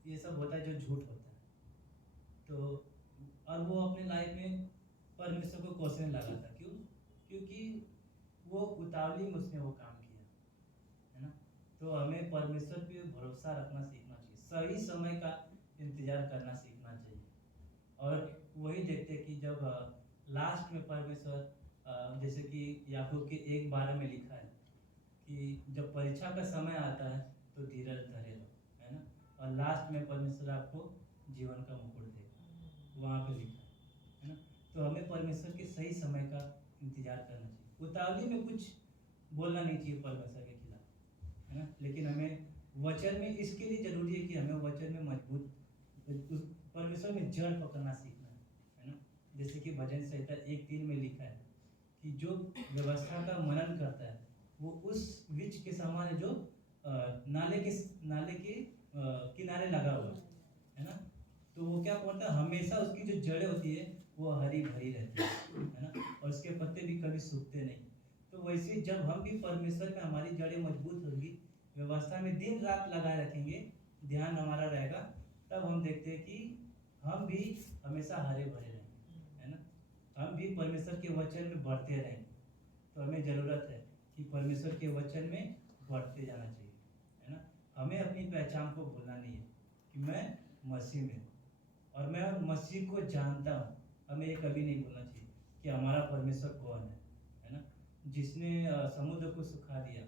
ये सब होता है जो झूठ होता है। तो और वो अपने लाइफ में परमेश्वर को कोसने लगा था। क्यों? क्योंकि वो उतावली में उसने वो काम किया, है ना। तो हमें परमेश्वर पे भरोसा रखना सीखना चाहिए, सही समय का इंतजार करना सीखना चाहिए। और वही देखते कि जब लास्ट में परमेश्वर, जैसे कि याकूब के 1:12 में लिखा है कि जब परीक्षा का समय आता है तो धीरज धरे लो, है ना। और लास्ट में परमेश्वर आपको जीवन का मुकुट देगा, वहाँ पे लिखा है ना। तो हमें परमेश्वर के सही समय का इंतजार करना चाहिए। उतावली में कुछ बोलना नहीं चाहिए परमेश्वर के खिलाफ, है ना। लेकिन हमें वचन में, इसके लिए जरूरी है कि हमें वचन में मजबूत, परमेश्वर में जड़ पकड़ना सीखना है ना। जैसे कि भजन संहिता 1:3 में लिखा है कि जो व्यवस्था का मनन करता है वो उस वृक्ष के समान है जो नाले के किनारे लगा हुआ है ना। तो वो क्या करता है, हमेशा उसकी जो जड़ें होती है वो हरी भरी रहती है ना, और उसके पत्ते भी कभी सूखते नहीं। तो वैसे जब हम भी परमेश्वर में, हमारी जड़ें मजबूत होंगी, व्यवस्था में दिन रात लगाए रखेंगे, ध्यान हमारा रहेगा, तब हम देखते हैं कि हम भी हमेशा हरे भरे रहेंगे, है ना। हम भी परमेश्वर के वचन में बढ़ते रहेंगे। तो हमें ज़रूरत है कि परमेश्वर के वचन में बढ़ते जाना चाहिए, है ना। हमें अपनी पहचान को भूलना नहीं है कि मैं मसीह में हूँ और मैं मसीह को जानता हूँ। हमें ये कभी नहीं भूलना चाहिए कि हमारा परमेश्वर कौन है ना। जिसने समुद्र को सुखा दिया,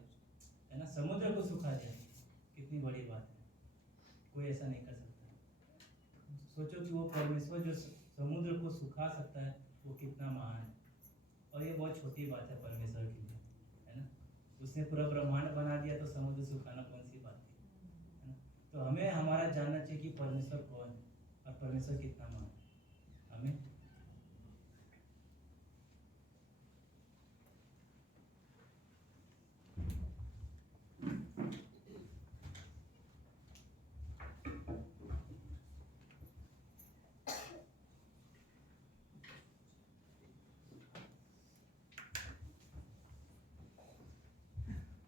है ना, समुद्र को सुखा दिया, कितनी बड़ी बात है, कोई ऐसा नहीं कर सकता। सोचो कि वो परमेश्वर जो समुद्र को सुखा सकता है वो कितना महान है, और ये बहुत छोटी बात है परमेश्वर के लिए, है ना। उसने पूरा ब्रह्मांड बना दिया तो समुद्र सुखाना कौन सी बात थी, है ना। तो हमें हमारा जानना चाहिए कि परमेश्वर कौन है और परमेश्वर कितना महान है। हमें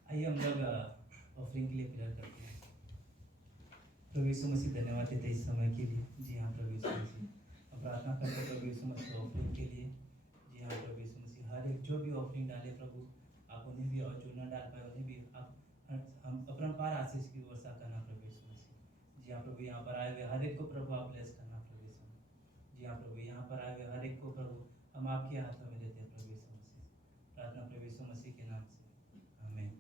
आइए हम लोग ऑफरिंग के लिए प्रेयर करते हैं। प्रभु यीशु मसीह, धन्यवाद देते इस समय के लिए। जी हाँ प्रभु यीशु मसीह, हम प्रार्थना करते हैं प्रभु यीशु मसीह ऑफरिंग के लिए। जी हाँ प्रभु यीशु मसीह, हर एक जो भी ऑफरिंग डाले प्रभु, आप उन्हें भी, और जो न डाल पाए उन्हें भी आप हम अपरंपार आशीष की वर्षा करना प्रभु यीशु मसीह। जी हाँ प्रभु, यहाँ पर आए हुए हर एक को प्रभु आप ब्लेस करना प्रभु यीशु मसीह। जी हाँ प्रभु, यहाँ पर आए हुए हर एक को प्रभु हम आपके हाथों में देते हैं प्रभु यीशु मसीह। प्रार्थना प्रभु यीशु मसीह के नाम से, आमीन।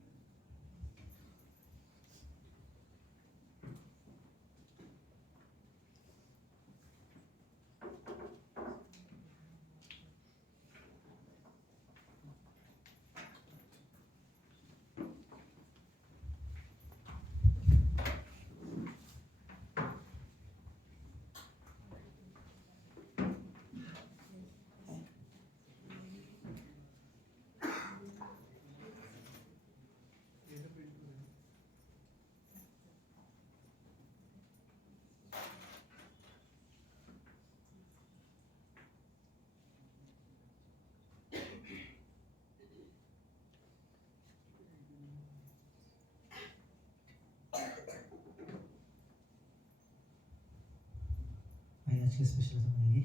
आज की स्पेशल सॉन्ग होगी।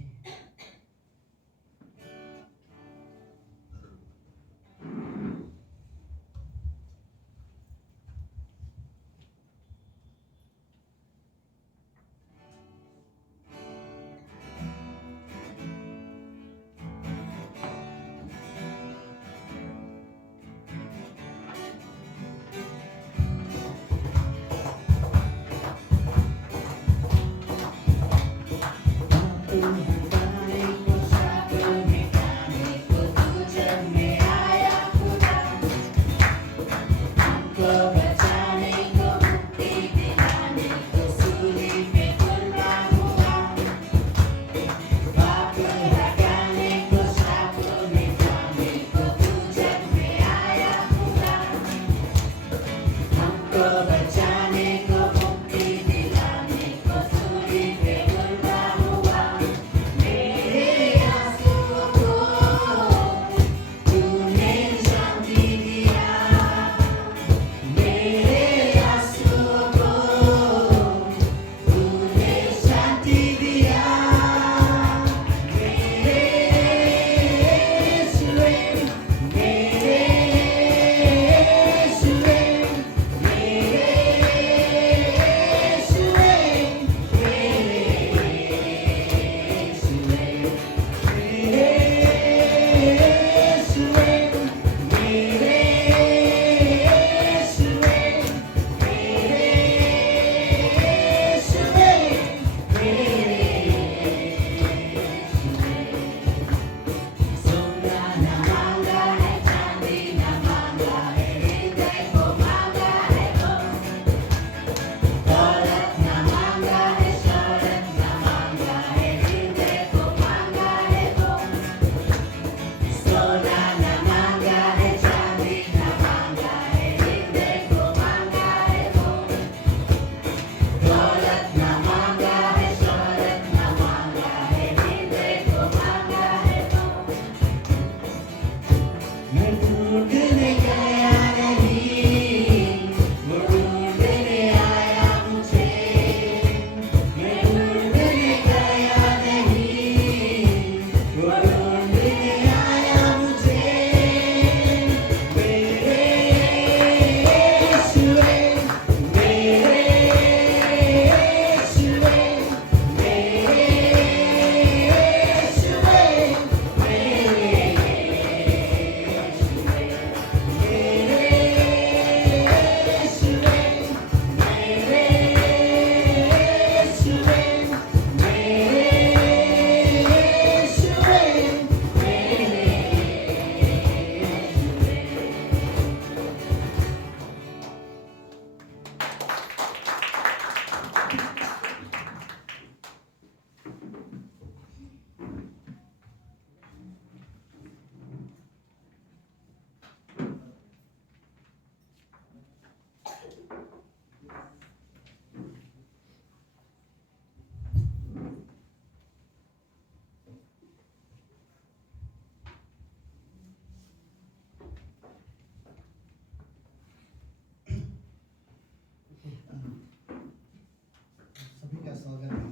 सभी का स्वागत है।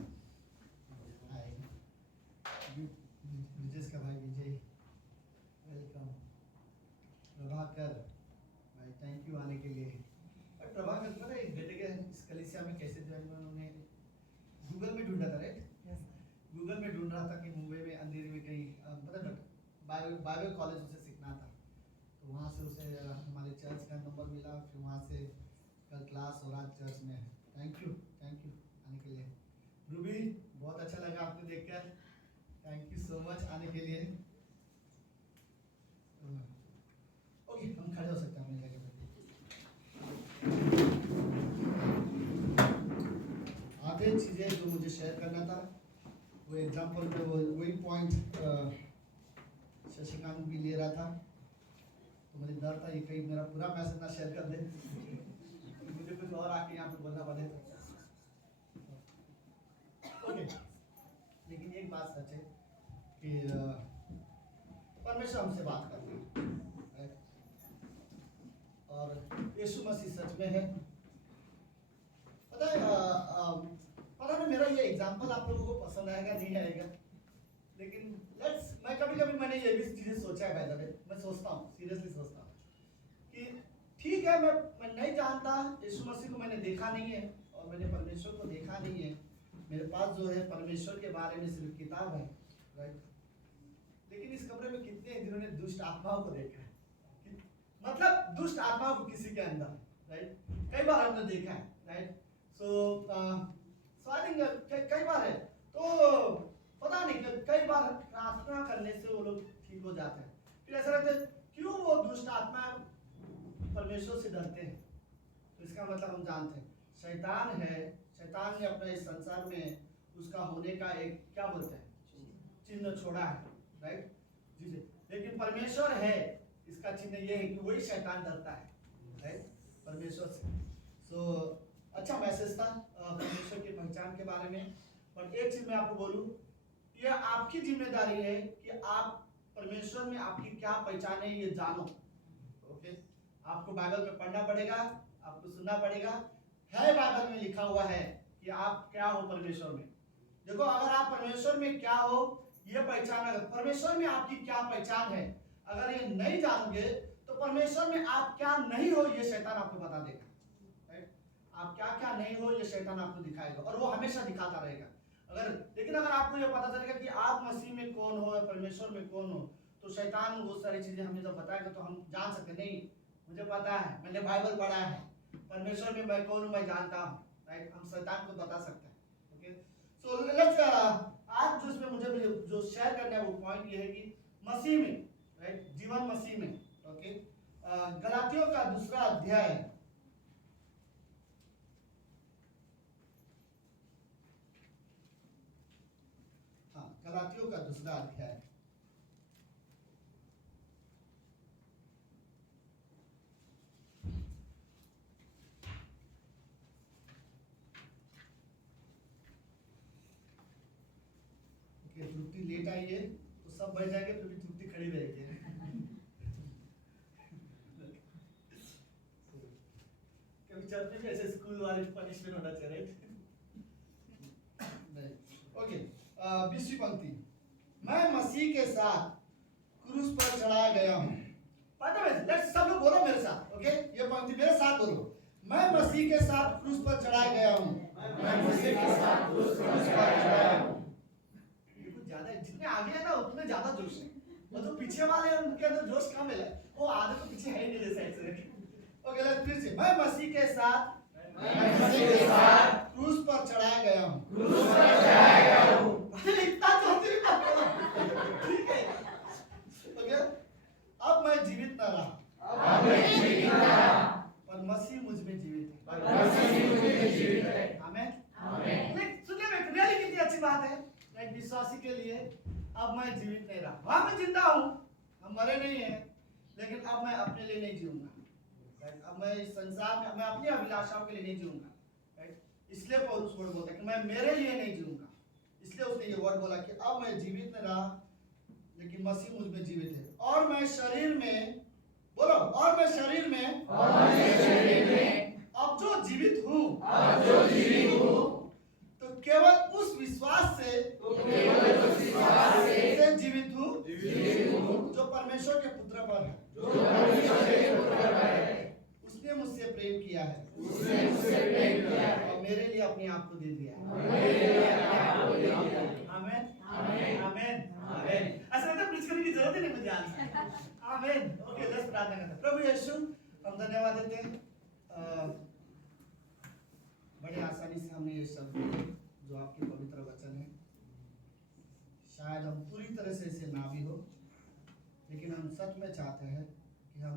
हाय विजय का भाई विजय, वेलकम। प्रभाकर भाई, थैंक यू आने के लिए। और प्रभाकर पता है बेटे के इस कलीसिया में कैसे ज्वाइन हुआ? उन्होंने गूगल में ढूंढा था, राइट? गूगल में ढूंढ रहा था कि मुंबई में अंधेरी में कहीं पता है बाइबल कॉलेज उसे सीखना था, तो वहाँ से उसे हमारे चर्च का नंबर मिला, फिर वहाँ से कल क्लास और आज चर्च में। थैंक यू आने के लिए। रूबी, बहुत अच्छा लगा आपको देखकर, थैंक यू सो मच आने के लिए। ओके, हम खड़े हो सकते हैं अपनी जगह पे। आधे चीज़ें जो मुझे शेयर करना था वो एग्जाम्पल पे वही पॉइंट शशिकांत भी ले रहा था, तो मुझे डर था ये कहीं मेरा पूरा मैसेज ना शेयर कर दे, मुझे कुछ और आके यहाँ पे बोलना पड़े। ओके, लेकिन एक बात सच है कि परमेश्वर हमसे बात करते हैं और यीशु मसीह सच में है। पता है मेरा ये एग्जाम एग्जाम्पल आप लोगों को पसंद आएगा नहीं आएगा, लेकिन मैं कभी कभी मैंने ये भी चीजें सोचा है। भाई मैं सोचता हूँ, सीरियसली सोचता हूँ कि ठीक है, मैं नहीं जानता, यीशु मसीह को मैंने देखा नहीं है और मैंने परमेश्वर को देखा नहीं है। मेरे पास जो है परमेश्वर के बारे में सिर्फ किताब है, राइट। लेकिन इस कमरे में कितने हैं जिन्होंने दुष्ट आत्माओं को देखा है, मतलब दुष्ट आत्माओं को किसी के अंदर, राइट। कई बार हमने देखा है, राइट। सो आई थिंक कई बार है, तो पता नहीं कई बार प्रार्थना करने से वो लोग ठीक हो जाते हैं। फिर ऐसा लगता है क्यों वो दुष्ट आत्मा परमेश्वर से डरते हैं। तो इसका मतलब हम जानते हैं शैतान है, शैतान ने अपने इस संसार में उसका होने का एक क्या बोलते हैं चिन्ह छोड़ा है, राइट जी जी। लेकिन परमेश्वर है, इसका चिन्ह ये है कि वही शैतान डरता है, राइट, परमेश्वर से। सो अच्छा मैसेज था परमेश्वर की पहचान के बारे में। पर एक चीज मैं आपको बोलूं, ये आपकी जिम्मेदारी है कि आप परमेश्वर में आपकी क्या पहचान है ये जानो। ओके, आपको बाइबल में पढ़ना पड़ेगा, आपको सुनना पड़ेगा। है बाइबल में लिखा हुआ है कि आप क्या हो परमेश्वर में। देखो, अगर आप परमेश्वर में क्या हो ये पहचान, अगर परमेश्वर में आपकी क्या पहचान है, अगर ये नहीं जानोगे तो परमेश्वर में आप क्या नहीं हो ये शैतान आपको बता देगा, राइट। आप क्या क्या नहीं हो ये शैतान आपको दिखाएगा और वो हमेशा दिखाता रहेगा। लेकिन अगर आपको ये पता चलेगा कि आप मसीह में कौन हो, परमेश्वर में कौन हो, तो शैतान वो सारी चीजें हमें जब बताएगा तो हम जान सकते नहीं, मुझे पता है, मैंने बाइबल पढ़ा है, परमेश्वर में मैं कौन हूँ मैं जानता हूँ, राइट। हम शैतान को बता सकते हैं। ओके, सो लेट्स आज जो इसमें मुझे जो शेयर करना है वो पॉइंट ये है कि मसीह में, राइट, जीवन मसीह में। ओके, गलातियों का 2 अध्याय, गलातियों का 2 अध्याय, त्रुटि लेट आई है तो सब बैठ जाएंगे, फिर भी त्रुटि खड़ी रहेगी। कभी चर्च में भी ऐसे स्कूल वाले पनिशमेंट होना चाहिए, राइट। ओके, 20वीं पंक्ति, मैं मसीह के साथ क्रूस पर चढ़ाया गया हूँ। सब लोग बोलो मेरे साथ, ओके, ये पंक्ति मेरे साथ बोलो। मैं मसीह के साथ क्रूस पर चढ़ाया गया हूँ। मैं मसीह के साथ क्रूस पर चढ़ाया हूँ। ये कुछ ज्यादा, जितने आगे है ना उतने ज्यादा जोश है, और जो पीछे वाले हैं उनके अंदर जोश कम है, वो आधे तो पीछे है ही नहीं जैसे ऐसे। ओके, लेट्स फिर से, मैं मसीह के साथ क्रूस पर चढ़ाया गया हूँ। क्रूस पर चढ़ाया गया हूँ। इतना जोश नहीं पड़ता, ठीक है। ओके, अब मैं जीवित न रहा, पर मसीह मुझ में जीवित है। आमीन, आमीन। सुनिए, एक रियली कितनी अच्छी बात है एक विश्वासी के लिए। अब मैं जीवित नहीं रहा, वहां मैं जिंदा हूँ, हम मरे नहीं हैं, लेकिन अब मैं अपने लिए नहीं जीऊंगा। अब मैं इस संसार में मैं अपनी अभिलाषाओं के लिए नहीं जीऊंगा, राइट। इसलिए पौलुस वर्ड बोलता है कि मैं मेरे लिए नहीं जीऊंगा। इसलिए उसने ये वर्ड बोला कि अब मैं जीवित न रहा, लेकिन मसीह मुझ में जीवित है। और मैं शरीर में, बोलो, और मैं शरीर में अब जो जीवित हूँ, तो केवल उस विश्वास से जीवित हूँ जो परमेश्वर के पुत्र पर है। उसने मुझसे प्रेम किया है और मेरे लिए अपने आप को दे दिया है। आमीन, आमीन, आमीन। ऐसा लगता है प्रीच करने की जरूरत ही नहीं मुझे आज। आमीन। ओके, लेट्स प्रार्थना करते हैं। प्रभु यीशु, हम धन्यवाद देते हैं, बड़ी आसानी से हमने ये शब्द जो आपके पवित्र वचन है, शायद हम पूरी तरह से इसे ना भी हो, लेकिन हम सच में चाहते हैं कि हम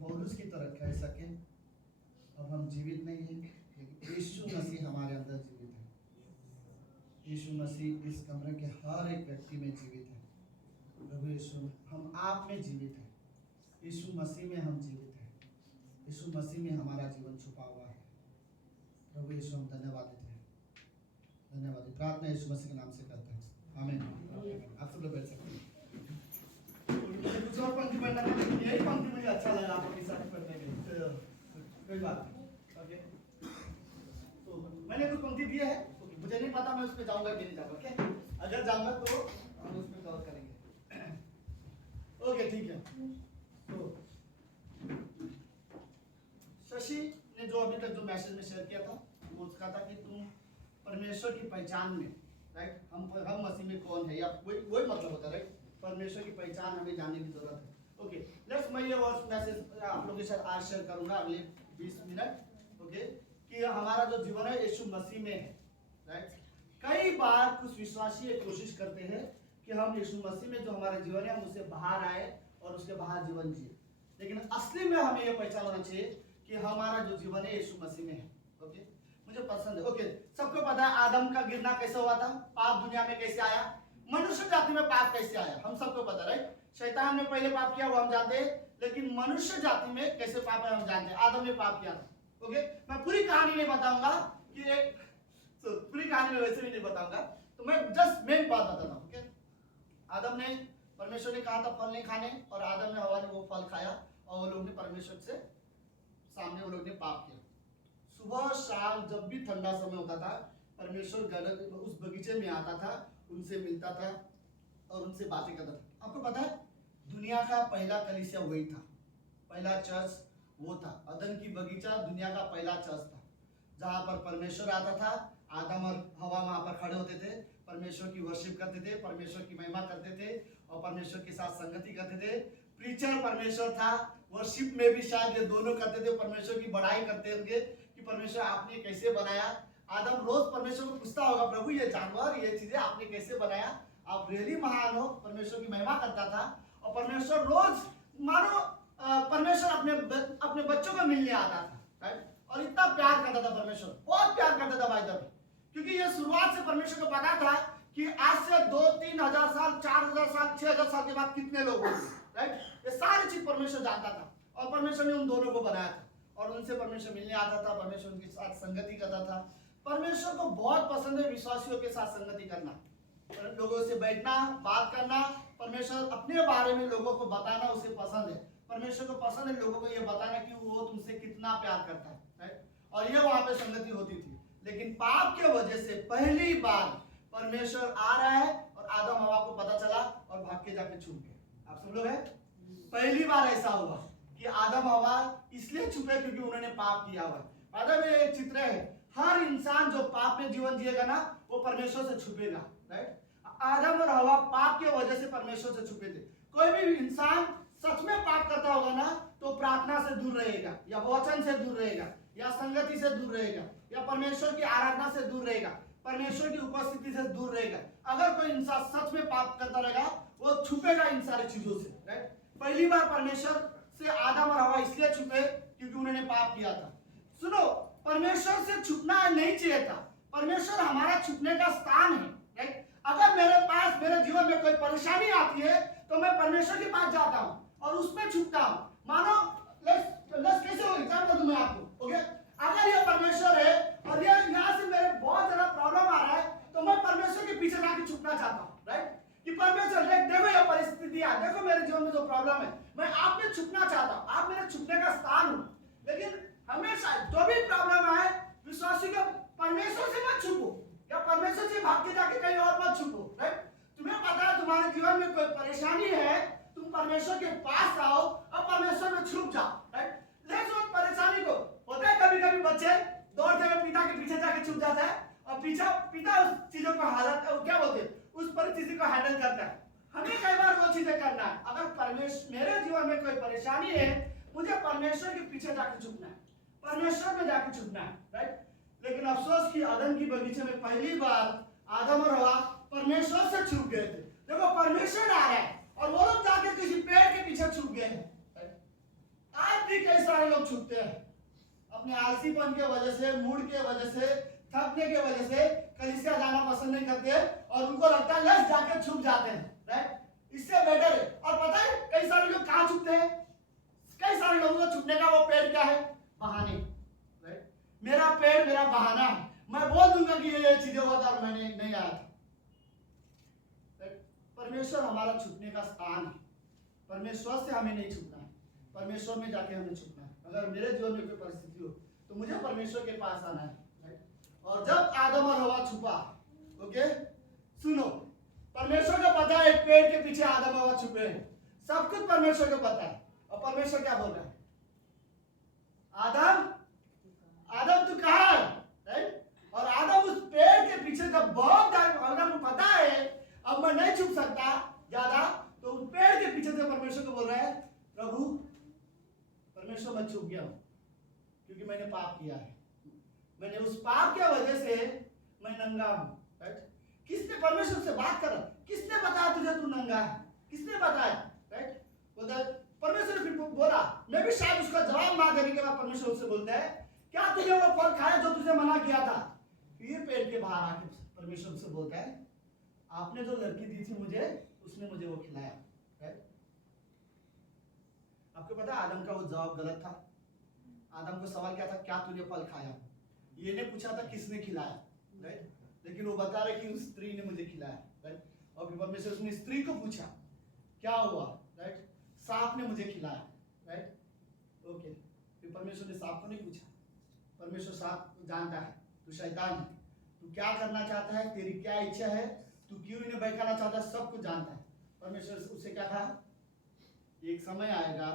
पौलुस की तरह कह सकें, अब हम जीवित नहीं हैं, लेकिन यीशु मसीह हमारे अंदर जीवित है। यीशु मसीह इस कमरे के हर एक व्यक्ति में जीवित है। प्रभु यीशु, हम आप में जीवित हैं, यीशु मसीह में हम जीवित हैं, यीशु मसीह में हमारा जीवन छुपा हुआ है। प्रभु यीशु, हम धन्यवाद देते हैं, धन्यवाद। प्रार्थना यीशु मसीह के नाम से करते हैं, आमीन। आप सब लोग बैठ सकते हैं। कुछ और पंक्ति पढ़ना था, लेकिन यही पंक्ति मुझे अच्छा लगा आपके साथ पढ़ने में, कोई बात नहीं। ओके, तो मैंने कुछ पंक्ति दी है, मुझे मुझे नहीं पता मैं उस पर जाऊंगा कि नहीं जाऊंगा, ओके? अगर जाऊंगा तो हम उस पर कवर करेंगे। ओके ठीक है। तो शशि ने जो अभी तक जो मैसेज में शेयर किया था वो उसका था कि तुम परमेश्वर की पहचान में, राइट, हम मसीह में कौन है, या वही मतलब होता है, राइट? परमेश्वर की पहचान हमें जानने की जरूरत है। ओके लेट्स, मैं ये और मैसेज आप लोगों के साथ आज शेयर करूंगा अगले 20 मिनट, ओके? कि हमारा जो जीवन है यीशु मसीह में है, राइट? कई बार कुछ विश्वासी ये कोशिश करते हैं कि हम यीशु मसीह में जो हमारा जीवन है हम उससे बाहर आए और उसके बाहर जीवन जिए, लेकिन असली में हमें यह पहचान होना चाहिए कि हमारा जो जीवन है यीशु मसीह में है। ओके, मुझे पसंद है। ओके, सबको पता है आदम का गिरना कैसे हुआ था, पाप दुनिया में कैसे आया, मनुष्य जाति में पाप कैसे आया, हम सबको पता, राइट? शैतान ने पहले पाप किया वो हम जानते हैं, लेकिन मनुष्य जाति में कैसे पाप है हम जानते हैं। आदम ने पाप किया था। ओके, मैं पूरी कहानी नहीं बताऊंगा कि पूरी कहानी में वैसे भी नहीं बताऊंगा, तो मैं जस्ट मेन बात बताता हूँ। ओके, आदम ने, परमेश्वर ने कहा था फल नहीं खाने, और आदम ने हवा ने वो फल खाया और वो लोग ने परमेश्वर से सामने वो लोग ने पाप किया। सुबह शाम जब भी ठंडा समय होता था परमेश्वर उस बगीचे में आता था, उनसे मिलता था और उनसे बातें करता था। आपको पता है दुनिया का पहला कलीसिया वही था, पहला चर्च वो था। अदन की बगीचा दुनिया का पहला चर्च था, जहां पर परमेश्वर आता था, आदम और हवा वहां पर खड़े होते थे, परमेश्वर की वर्शिप करते थे, परमेश्वर की महिमा करते थे और परमेश्वर के साथ संगति करते थे। प्रीचर परमेश्वर था, वर्शिप में भी शायद ये दोनों करते थे, परमेश्वर की बड़ाई करते होंगे कि परमेश्वर आपने कैसे बनाया। आदम रोज परमेश्वर को पूछता होगा, प्रभु ये जानवर ये चीजें आपने कैसे बनाया, आप रियली महान हो। परमेश्वर की महिमा करता था और परमेश्वर रोज मानो परमेश्वर अपने बच्चों को मिलने आता था, राइट? और इतना प्यार करता था परमेश्वर, बहुत प्यार करता था भाई साहब, क्योंकि ये शुरुआत से परमेश्वर को पता था कि आज से 2-3 हजार साल, 4,000 साल, 6,000 साल के बाद कितने लोग होंगे, राइट? ये सारी चीज परमेश्वर जानता था और परमेश्वर ने उन दोनों को बनाया था और उनसे परमेश्वर मिलने आता था, परमेश्वर उनके साथ संगति करता था। परमेश्वर को बहुत पसंद है विश्वासियों के साथ संगति करना, लोगों से बैठना, बात करना, परमेश्वर अपने बारे में लोगों को बताना उसे पसंद है। परमेश्वर को पसंद है लोगों को ये बताना कि वो तुमसे कितना प्यार करता है, राइट? और ये वहां पे संगति होती थी। लेकिन पाप के वजह से पहली बार परमेश्वर आ रहा है और आदम हवा को पता चला और भाग के जाके छुप गए। आप सब लोग हैं, पहली बार ऐसा हुआ कि आदम हवा इसलिए छुपे क्योंकि उन्होंने पाप किया हुआ। आदम में एक चित्र है, हर इंसान जो पाप में जीवन जिएगा ना वो परमेश्वर से छुपेगा, राइट? आदम और हवा पाप के वजह से परमेश्वर से छुपे थे। कोई भी इंसान सच में पाप करता होगा ना तो प्रार्थना से दूर रहेगा, या वचन से दूर रहेगा, या संगति से दूर रहेगा, या परमेश्वर की आराधना से दूर रहेगा, परमेश्वर की उपस्थिति से दूर रहेगा। अगर कोई इंसान सच में पाप करता रहेगा वो छुपेगा इन सारी चीजों से, राइट? पहली बार परमेश्वर से आदम और हवा इसलिए छुपे क्योंकि उन्होंने पाप किया था। सुनो, परमेश्वर से छुपना नहीं चाहिए था, परमेश्वर हमारा छुपने का स्थान है, राइट? अगर मेरे पास मेरे जीवन में कोई परेशानी आती है तो मैं परमेश्वर के पास जाता हूँ और उसमें छुपता हूँ। मानो लेट्स कैसे हो, एग्जांपल दूं मैं आपको, ओके? अगर ये परमेश्वर है और ये यहाँ से मेरे बहुत ज्यादा प्रॉब्लम आ रहा है तो मैं परमेश्वर के पीछे जाके छुपना चाहता हूँ, राइट? कि परमेश्वर देखो ये परिस्थितियां, देखो मेरे जीवन में जो प्रॉब्लम है, मैं आप में छुपना चाहता हूँ, आप मेरे छुपने का स्थान हो। लेकिन हमेशा जो भी प्रॉब्लम आए विश्वासी को परमेश्वर से मत छुपो, या परमेश्वर से भाग के जाके कहीं और मत छुपो, राइट? तुम्हें पता है तुम्हारे जीवन में कोई परेशानी है, तुम परमेश्वर के पास आओ और परमेश्वर में छुप जाओ, राइट? लेकिन उस परेशानी को होता है कभी कभी बच्चे दौड़ते हुए पिता के पीछे जाके छुप जाता है और पिता उस चीजों को हालत क्या बोलते हैं उस परिस्थिति को हैंडल करता है। हमें कई बार वो चीजें करना है। अगर मेरे जीवन में कोई परेशानी है मुझे परमेश्वर के पीछे जाके छुपना है, परमेश्वर में जाके छुपना है, राइट? लेकिन अफसोस कि अदन की बगीचे में पहली बार आदम और हवा परमेश्वर से छुप गए थे। देखो परमेश्वर आ रहा है और वो लोग जाके किसी पेड़ के पीछे छुप गए हैं। आज भी कई सारे लोग छुपते हैं अपने आलसीपन के वजह से, मूड के वजह से, थकने के वजह से कलीसिया जाना पसंद नहीं करते और उनको लगता है लेट्स जाके छुप जाते हैं, राइट? इससे बेटर है। और पता है कई सारे लोग कहाँ छुपते हैं? कई सारे लोगों को छुपने का वो पेड़ क्या है? बहाने, राइट? मेरा पेड़ मेरा बहाना है, मैं बोल दूंगा कि ये चीजें हुआ था और मैंने नहीं आया था। परमेश्वर हमारा छुपने का स्थान है, परमेश्वर से हमें नहीं छुपना है, परमेश्वर में जाके हमें छुपना है। अगर मेरे जीवन में कोई परिस्थिति हो तो मुझे परमेश्वर के पास आना है, राइट? और जब आदम और हवा छुपा, ओके सुनो, परमेश्वर को पता है एक पेड़ के पीछे आदम और हवा छुपे हैं, सब कुछ परमेश्वर को पता है। और परमेश्वर क्या बोल रहा है, आदम आदम तू कहाँ है, राइट? और आदम उस पेड़ के पीछे जब बहुत आदम को पता है अब मैं नहीं छुप सकता ज्यादा, तो उस पेड़ के पीछे से परमेश्वर को बोल रहा है, प्रभु परमेश्वर मैं छुप गया हूं क्योंकि मैंने पाप किया है, मैंने उस पाप की वजह से मैं नंगा हूं, राइट? किसने परमेश्वर से बात करा, किसने बताया तुझे तू नंगा है, किसने बताया, राइट? परमेश्वर ने फिर बोला, मैं भी शायद उसका जवाब ना देने के बाद परमेश्वर उससे बोलता है, क्या तुझे वो फल खाया जो तुझे मना किया था? फिर पेड़ के बाहर आके परमेश्वर से बोलता है, आपने जो लड़की दी थी मुझे, उसने मुझे वो खिलाया, राइट? आपको पता है आदम का वो जवाब गलत था। आदम को सवाल क्या था, क्या तूने फल खाया? ये ने पूछा था किसने खिलाया, राइट? लेकिन वो बता रहे कि उस स्त्री ने मुझे खिलाया, राइट? और फिर परमेश्वर उसने स्त्री को पूछा क्या हुआ, राइट? सांप ने मुझे खिलाया, राइट? ओके, फिर परमेश्वर ने सांप को नहीं पूछा, परमेश्वर सांप जानता है तू शैतान है, तू क्या करना चाहता है, तेरी क्या इच्छा है, तू क्यों इन्हें बहकाना चाहता है, सब कुछ जानता है। परमेश्वर उससे क्या कहा, एक समय आएगा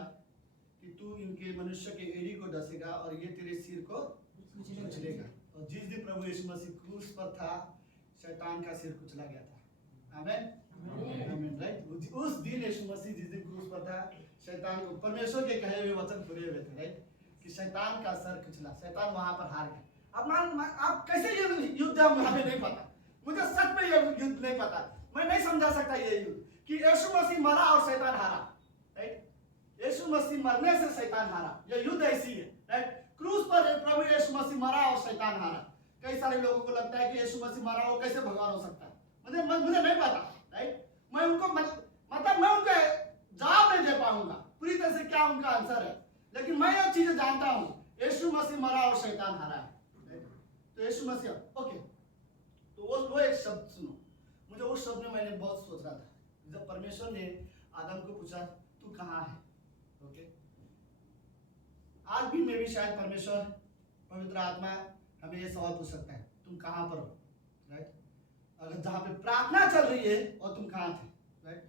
कि तू इनके मनुष्य के एड़ी को डसेगा और ये तेरे सिर को कुचलेगा। और जिस दिन प्रभु यीशु मसीह क्रूस पर था, शैतान का सिर कुचला गया था। आमेन, आमेन, राइट? उस दिन यीशु मसीह जिस दिन क्रूस पर था, शैतान को परमेश्वर के कहे हुए वचन पूरे हुए थे, राइट? कि शैतान का सर कुचला, शैतान वहां पर हार गया। अब आप कैसे ये युद्ध है हमें नहीं पता, मुझे सच में ये युद्ध नहीं पता, मैं नहीं समझा सकता ये युद्ध कि यीशु मसीह मरा और शैतान हारा, राइट? यीशु मसीह मरने से शैतान हारा, ये युद्ध ऐसी है, राइट? क्रूस पर प्रभु यीशु मसीह मरा और शैतान हारा। कई सारे लोगों को लगता है कि यीशु मसीह मरा, वो कैसे भगवान हो सकता है? मुझे नहीं पता, राइट? मैं उनको मतलब मैं उनका जवाब नहीं दे पाऊंगा पूरी तरह से क्या उनका आंसर है, लेकिन मैं ये चीजें जानता हूं, यीशु मसीह मरा और शैतान हारा है। तो यीशु मसीह, ओके, तो वो एक शब्द सुनो, मुझे उस शब्द में मैंने बहुत सोच रहा था जब परमेश्वर ने आदम को पूछा तू कहाँ है, ओके? आज भी मैं भी शायद परमेश्वर पवित्र आत्मा हमें ये सवाल पूछ सकता है, तुम कहाँ पर हो, राइट? अगर जहाँ पे प्रार्थना चल रही है और तुम कहाँ थे, राइट?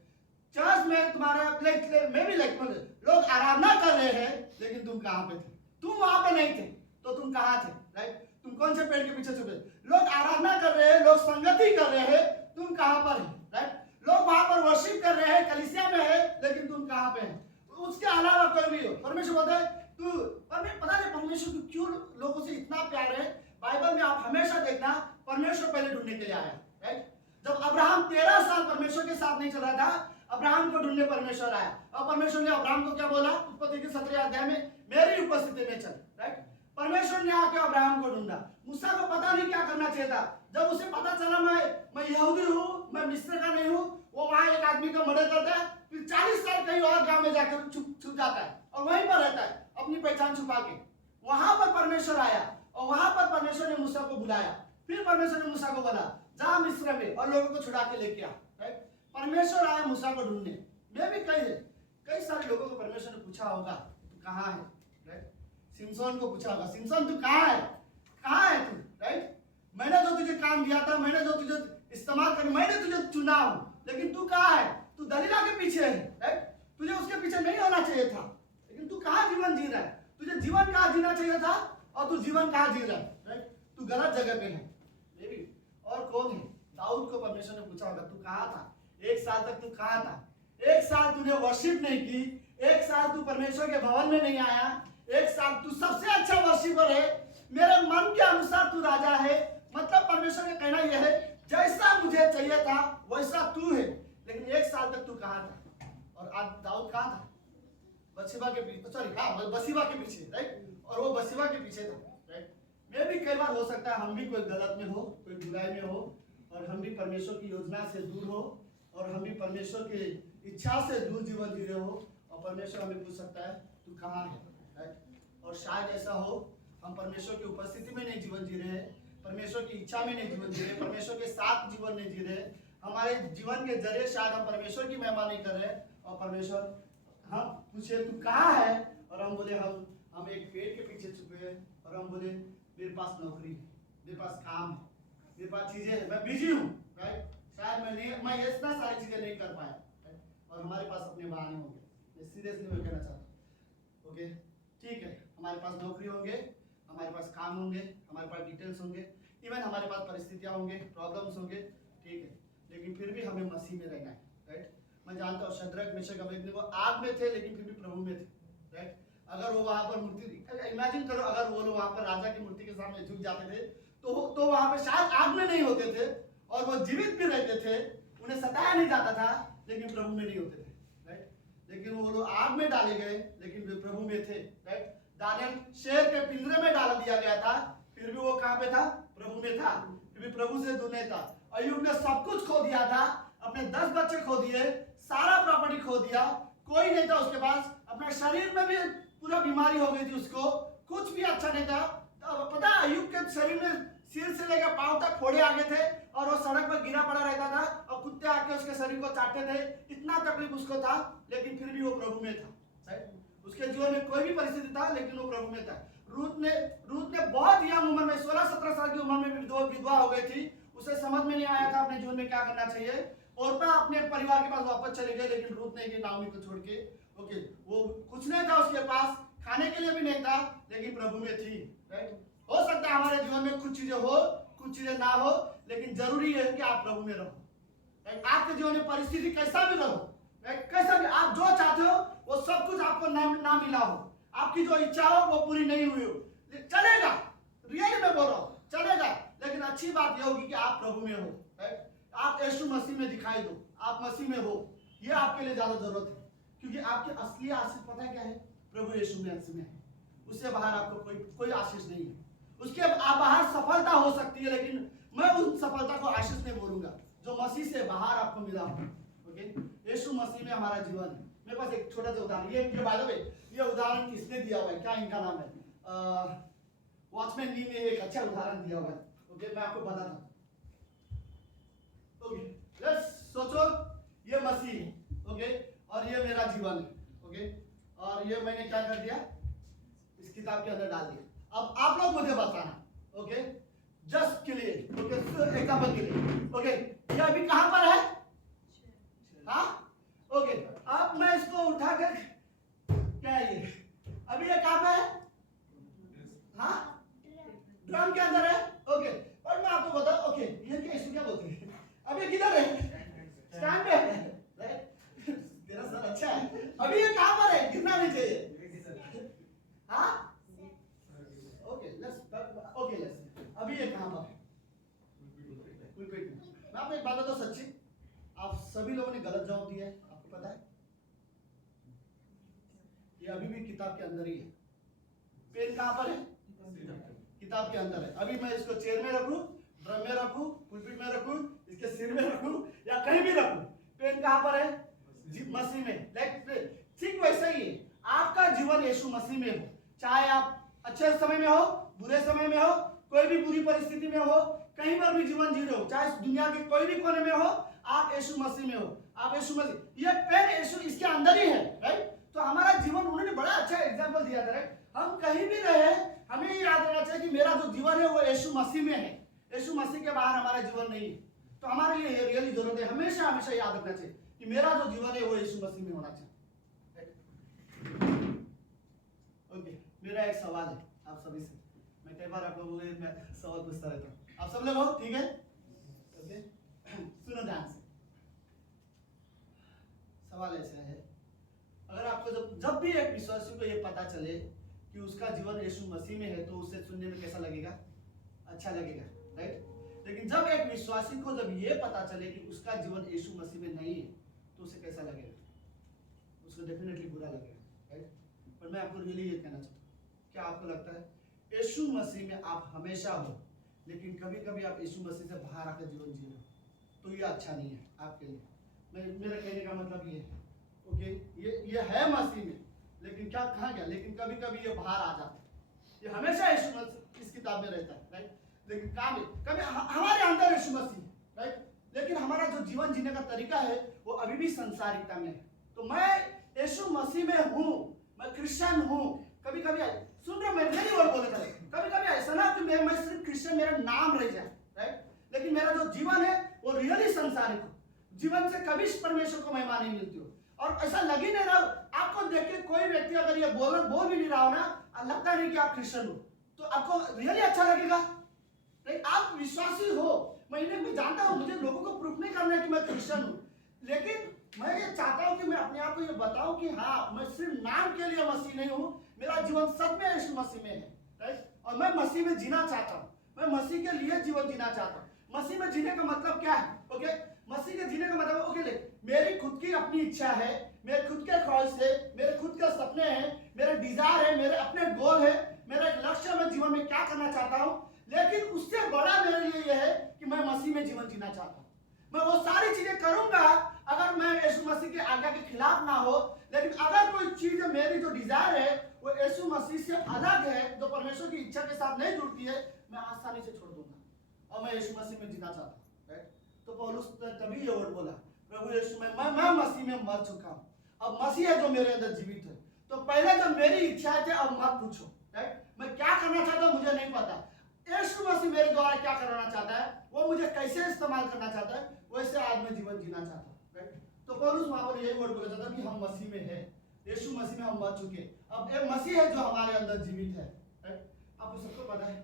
चर्च में तुम्हारा मैं भी लोग आराधना कर रहे हैं, लेकिन तुम कहाँ पे थे? तुम वहां पे नहीं थे तो तुम कहाँ थे, राइट? तुम कौन से पेड़ के पीछे छुपे? लोग आराधना कर रहे हैं, लोग संगति कर रहे हैं, तुम कहाँ पर है, राइट? लोग वहां पर वर्शिप कर रहे हैं, कलीसिया में है, लेकिन तुम कहाँ पे हैं? उसके अलावा कोई भी हो, परमेश्वर बोलता है तू, पता नहीं परमेश्वर को क्यों लोगों से इतना प्यार है। बाइबल में आप हमेशा देखना, परमेश्वर पहले ढूंढने के लिए आया, राइट? जब अब्राहम 13 साल परमेश्वर के साथ नहीं चल रहा था, अब्राहम को ढूंढने परमेश्वर आया, और परमेश्वर ने अब्राहम को क्या बोला, उत्पत्ति के 17 अध्याय में, मेरी उपस्थिति में चल, राइट? परमेश्वर ने आके अब्राहम को ढूंढा। मूसा को पता नहीं क्या करना चाहिए था, जब उसे पता चला मैं यहूदी हूँ, मैं मिस्र का नहीं हूँ, वो वहां एक आदमी का मर्डर करता है, फिर 40 साल कहीं और गांव में जाकर छुप जाता है और वहीं पर रहता है अपनी पहचान छुपा के। वहां पर परमेश्वर आया और वहां पर परमेश्वर ने मूसा को बुलाया, फिर परमेश्वर ने मूसा को बोला जा मिस्र में और लोगों को छुड़ा के लेके आ, राइट? परमेश्वर आया मूसा को ढूंढने। मैं भी कई सारे लोगों को परमेश्वर ने पूछा होगा तू कहाँ है, राइट? सिमसोन को पूछा होगा, सिमसोन तू कहाँ है, कहाँ है तू, राइट? मैंने जो तुझे काम दिया था, मैंने जो तुझे इस्तेमाल कर, मैंने तुझे चुना हूं, लेकिन तू कहाँ है? तू दलीला के पीछे है, राइट? तुझे उसके पीछे नहीं होना चाहिए था, लेकिन तू कहाँ जीवन जी रहा है? तुझे जीवन कहाँ जीना चाहिए था और तू जीवन कहाँ जी रहा है, राइट? तू गलत जगह पे है। मे बी और कौन है? दाऊद को परमेश्वर ने पूछा होगा तू कहाँ था, 1 साल तक तू कहाँ था? 1 साल तूने वर्शिप नहीं की, 1 साल तू परमेश्वर के भवन में नहीं आया, 1 साल तू सबसे अच्छा वर्शिपर है, मेरे मन के अनुसार तू राजा है। मतलब परमेश्वर का कहना यह है जैसा मुझे चाहिए था वैसा तू है, लेकिन 1 साल तक तू कहाँ था? और आज दाऊद कहाँ था? बसीबा के पीछे, सॉरी हाँ बसीबा के पीछे, राइट? और वो बसीबा के पीछे था, राइट? मैं भी कई बार हो सकता है हम भी कोई गलत में हो, कोई बुराई में हो, और हम भी परमेश्वर की योजना से दूर हो, और हम भी परमेश्वर की इच्छा से दूर जीवन जी रहे हो, और परमेश्वर हमें पूछ सकता है तू कहाँ है, राइट? और शायद ऐसा हो हम परमेश्वर की उपस्थिति में नहीं जीवन जी रहे हैं, परमेश्वर की इच्छा में नहीं जीवन जी रहे, परमेश्वर के साथ जीवन नहीं जी रहे, हमारे जीवन के जरिए शायद हम परमेश्वर की महिमा नहीं कर रहे, और परमेश्वर हम पूछे तू कहाँ है, और हम बोले हम एक पेड़ के पीछे छुपे हैं, और हम बोले मेरे पास नौकरी है, मेरे पास काम है, मेरे पास चीजें हैं, मैं बिजी हूँ, राइट। शायद मैं ये इतना सारी चीजें नहीं कर पाया, right? और हमारे पास अपने बहाने होंगे, मैं सीरियसली मैं कहना चाहता हूँ। ओके, ठीक है, हमारे पास नौकरी होंगे, हमारे पास काम होंगे, हमारे पास डिटेल्स होंगे, इवन हमारे पास परिस्थितियाँ होंगे, प्रॉब्लम्स होंगे, ठीक है, लेकिन फिर भी हमें मसीह में रहना है, राइट। मैं जानता हूँ शद्रक मेशक अबेदनगो आग में थे लेकिन फिर भी प्रभु में थे, राइट। अगर वो वहाँ पर मूर्ति, इमेजिन करो अगर वो लोग वहाँ पर राजा की मूर्ति के सामने झुक जाते थे तो वहाँ पे शायद आग में नहीं होते थे और वो जीवित भी रहते थे, उन्हें सताया नहीं जाता था, लेकिन प्रभु में नहीं होते थे, राइट। लेकिन वो लोग आग में डाले गए लेकिन वे प्रभु में थे, राइट। दानियल शेर के पिंजरे में डाल दिया गया था, फिर भी वो कहाँ पे था? प्रभु में था, फिर भी प्रभु से दूर नहीं था। अय्यूब ने सब कुछ खो दिया था, अपने 10 बच्चे खो दिए, सारा प्रॉपर्टी खो दिया, कोई नहीं था उसके पास, अपने शरीर में भी पूरा बीमारी हो गई थी उसको, कुछ भी अच्छा नहीं था। पता है अय्यूब के शरीर में सिर से लेकर पांव तक फोड़े आ गए थे और वो सड़क पर गिरा पड़ा रहता था और कुत्ते आके उसके शरीर को चाटते थे, इतना तकलीफ उसको था, लेकिन फिर भी वो प्रभु में था, राइट। उसके जीवन में कोई भी परिस्थिति था लेकिन वो प्रभु में था। रूत ने बहुत यंग उम्र में 16-17 साल की उम्र में विधवा हो गई थी, उसे समझ में नहीं आया था अपने जीवन में क्या करना चाहिए। और मैं अपने परिवार के पास वापस चले गए, लेकिन रूत ने कि नाओमी को छोड़ के, ओके, वो कुछ नहीं था उसके पास, खाने के लिए भी नहीं था, लेकिन प्रभु में थी, राइट। हो सकता है हमारे जीवन में कुछ चीजें हो, कुछ चीजें ना हो, लेकिन जरूरी है कि आप प्रभु में रहो, राइट। आपके जीवन में परिस्थिति कैसा भी रहो, राइट, कैसा भी आप जो चाहते हो वो सब कुछ आपको ना मिला हो, आपकी जो इच्छा हो वो पूरी नहीं हुई हो, चलेगा, रियली में बोल रहा हूँ, चलेगा, लेकिन अच्छी बात यह होगी कि आप प्रभु में हो, राइट। आप यीशु मसीह में दिखाई दो, आप मसीह में हो, ये आपके लिए ज्यादा जरूरत है, क्योंकि आपकी असली आशीष पता है क्या है? प्रभु यीशु में है, उससे बाहर आपको कोई आशीष नहीं है। उसके बाहर सफलता हो सकती है, लेकिन मैं उस सफलता को आशीष नहीं बोलूंगा जो मसीह से बाहर आपको मिला हो, ओके। यीशु मसीह में हमारा जीवन है। मेरे पास एक छोटा सा उदाहरण, ये बाय द वे ये उदाहरण किसने दिया हुआ है, क्या इनका नाम है? वॉचमैन ली ने एक अच्छा उदाहरण दिया हुआ है, ओके, मैं आपको बताता हूँ। ओके, लेट्स सोचो ये मसीह है, ओके, और ये मेरा जीवन है, ओके, और ये मैंने क्या कर दिया? इस किताब के अंदर डाल दिया। अब आप लोग मुझे बताना, ओके, जस्ट के लिए, ओके, एग्जांपल के लिए, ओके, ये अभी कहां पर है? हाँ, ओके, अब मैं इसको उठाकर, क्या है ये? अभी ये कहां पे है? हाँ, ड्रम के अंदर है, ओके। और मैं आपको बताऊं, ओके, ये क्या, इसको क्या बोलते हैं? अब ये किधर है? स्टैंड पे है, राइट। तेरा सर अच्छा है। अभी ये कहां पर है? गिरना नहीं चाहिए, हाँ, ओके, लेट्स अभी ये कहां पर है? मैं आपको एक बात बताऊं सच्ची, आप सभी लोगों ने गलत जवाब दिया है, आपको पता है? ये अभी भी किताब के अंदर ही है। पेन कहां पर है? किताब के अंदर है। अभी मैं इसको चेयर में रखूं, ड्रम में रखूं, पुलपिट में रखूं, इसके सिर में रखूं या कहीं भी रखूं, पेन कहां पर है? मसीह में। ठीक वैसे ही है, आपका जीवन यीशु मसीह में हो, चाहे आप अच्छे समय में हो, बुरे समय में हो, कोई भी बुरी परिस्थिति में हो, कहीं पर भी जीवन जी रहे हो, चाहे दुनिया के कोई भी कोने में हो, आप यीशु मसीह में हो, आप यीशु मसीह, ये पेन यीशु इसके अंदर ही है, राइट। तो हमारा जीवन, उन्होंने बड़ा अच्छा एग्जांपल दिया था, राइट। हम कहीं भी रहे, हमें ये याद रखना चाहिए कि मेरा जो जीवन है वो यीशु मसीह में है, यीशु मसीह के बाहर हमारा जीवन नहीं है। तो हमारे लिए रियली जरूरत है, हमेशा हमेशा याद रखना चाहिए कि मेरा जो जीवन है वो यीशु मसीह में होना चाहिए। ओके, मेरा एक सवाल है आप सभी से, मैं कई बार आप लोगों को मैं सवाल पूछता रहता हूँ, आप सब लोग हो, ठीक है? ओके, सुनो ध्यान से। सवाल ऐसा है, अगर आपको जब भी एक विश्वासी को ये पता चले कि उसका जीवन यीशु मसीह में है, तो उसे सुनने में कैसा लगेगा? अच्छा लगेगा, राइट। लेकिन जब एक विश्वासी को जब ये पता चले कि उसका जीवन यीशु मसीह में नहीं है, तो उसे कैसा लगेगा? उसको डेफिनेटली बुरा लगेगा, राइट। पर मैं आपको रियली ये कहना चाहता हूँ, क्या आपको लगता है यीशु मसीह में आप हमेशा हो, लेकिन कभी कभी आप यीशु मसीह से बाहर आकर जीवन जी रहे हो, तो ये अच्छा नहीं है आपके लिए। मेरा कहने का मतलब ये है, ओके, ये है मसीह में, लेकिन क्या कहा गया, लेकिन कभी कभी ये बाहर आ जाता है। ये हमेशा यीशु मसीह इस किताब में रहता है, राइट। लेकिन कभी हमारे अंदर यीशु मसीह, राइट, लेकिन हमारा जो जीवन जीने का तरीका है वो अभी भी संसारिकता में है। तो मैं यीशु मसीह में हूँ, मैं क्रिश्चियन हूँ, कभी कभी सुन रहे हो, मैं मेरी वर्ड बोले चले, कभी कभी ऐसा ना कि मैं सिर्फ क्रिश्चियन मेरा नाम रह जाए, राइट, लेकिन मेरा जो जीवन है वो रियली संसारिक हो, जीवन से कभी परमेश्वर को महिमा नहीं मिलती हो, और ऐसा लग ही नहीं रहा आपको देख के कोई व्यक्ति अगर ये बोल भी नहीं रहा हो ना, लगता नहीं कि आप क्रिश्चियन हो, तो आपको रियली अच्छा लगेगा, नहीं, आप विश्वासी हो। मैं जानता हूँ मुझे लोगों को प्रूफ नहीं करना है कि मैं क्रिश्चियन हूँ, लेकिन मैं ये चाहता हूँ कि मैं अपने आप को ये बताऊं कि हाँ, मैं सिर्फ नाम के लिए मसीह नहीं हूँ, मेरा जीवन सच में यीशु मसीह में है, राइट, और मैं मसीह में जीना चाहता हूँ, मैं मसीह के लिए जीवन जीना चाहता हूँ। मसीह में जीने का मतलब क्या है? ओके, मसीह के जीने का मतलब ओके, मेरी खुद की अपनी इच्छा है, मेरे खुद के ख्वाहिश है, मेरे खुद के सपने हैं, मेरे डिजायर है, मेरे अपने गोल है, मेरा एक लक्ष्य है, मैं जीवन में क्या करना चाहता हूँ, लेकिन उससे बड़ा मेरे लिए यह है कि मैं मसीह में जीवन जीना चाहता हूँ। मैं वो सारी चीजें करूंगा अगर मैं यीशु मसीह के आज्ञा के खिलाफ ना हो, लेकिन अगर कोई चीज मेरी जो डिजायर है वो यीशु मसीह से अलग है, जो परमेश्वर की इच्छा के साथ नहीं जुड़ती है, मैं आसानी से छोड़ दूंगा और मैं यीशु मसीह में जीना चाहता हूँ, राइट। तो पौलुस ने तभी ये वर्ड बोला, प्रभु यीशु में मैं मसीह में मर चुका हूँ, अब मसीह है जो मेरे अंदर जीवित है, तो पहले जो मेरी इच्छा थी अब मत पूछो, राइट, मैं क्या करना चाहता हूँ मुझे नहीं पता, यीशु मसीह मेरे द्वारा क्या करना चाहता है, वो मुझे कैसे इस्तेमाल करना चाहता है, वैसे आज मैं जीवन जीना चाहता हूँ, राइट। तो पौलुस वहां पर यही वर्ड बोला जाता है कि हम मसीह में है, यीशु मसीह में हम मर चुके, अब एक मसीह है जो हमारे अंदर जीवित है, राइट। आपको सबको पता है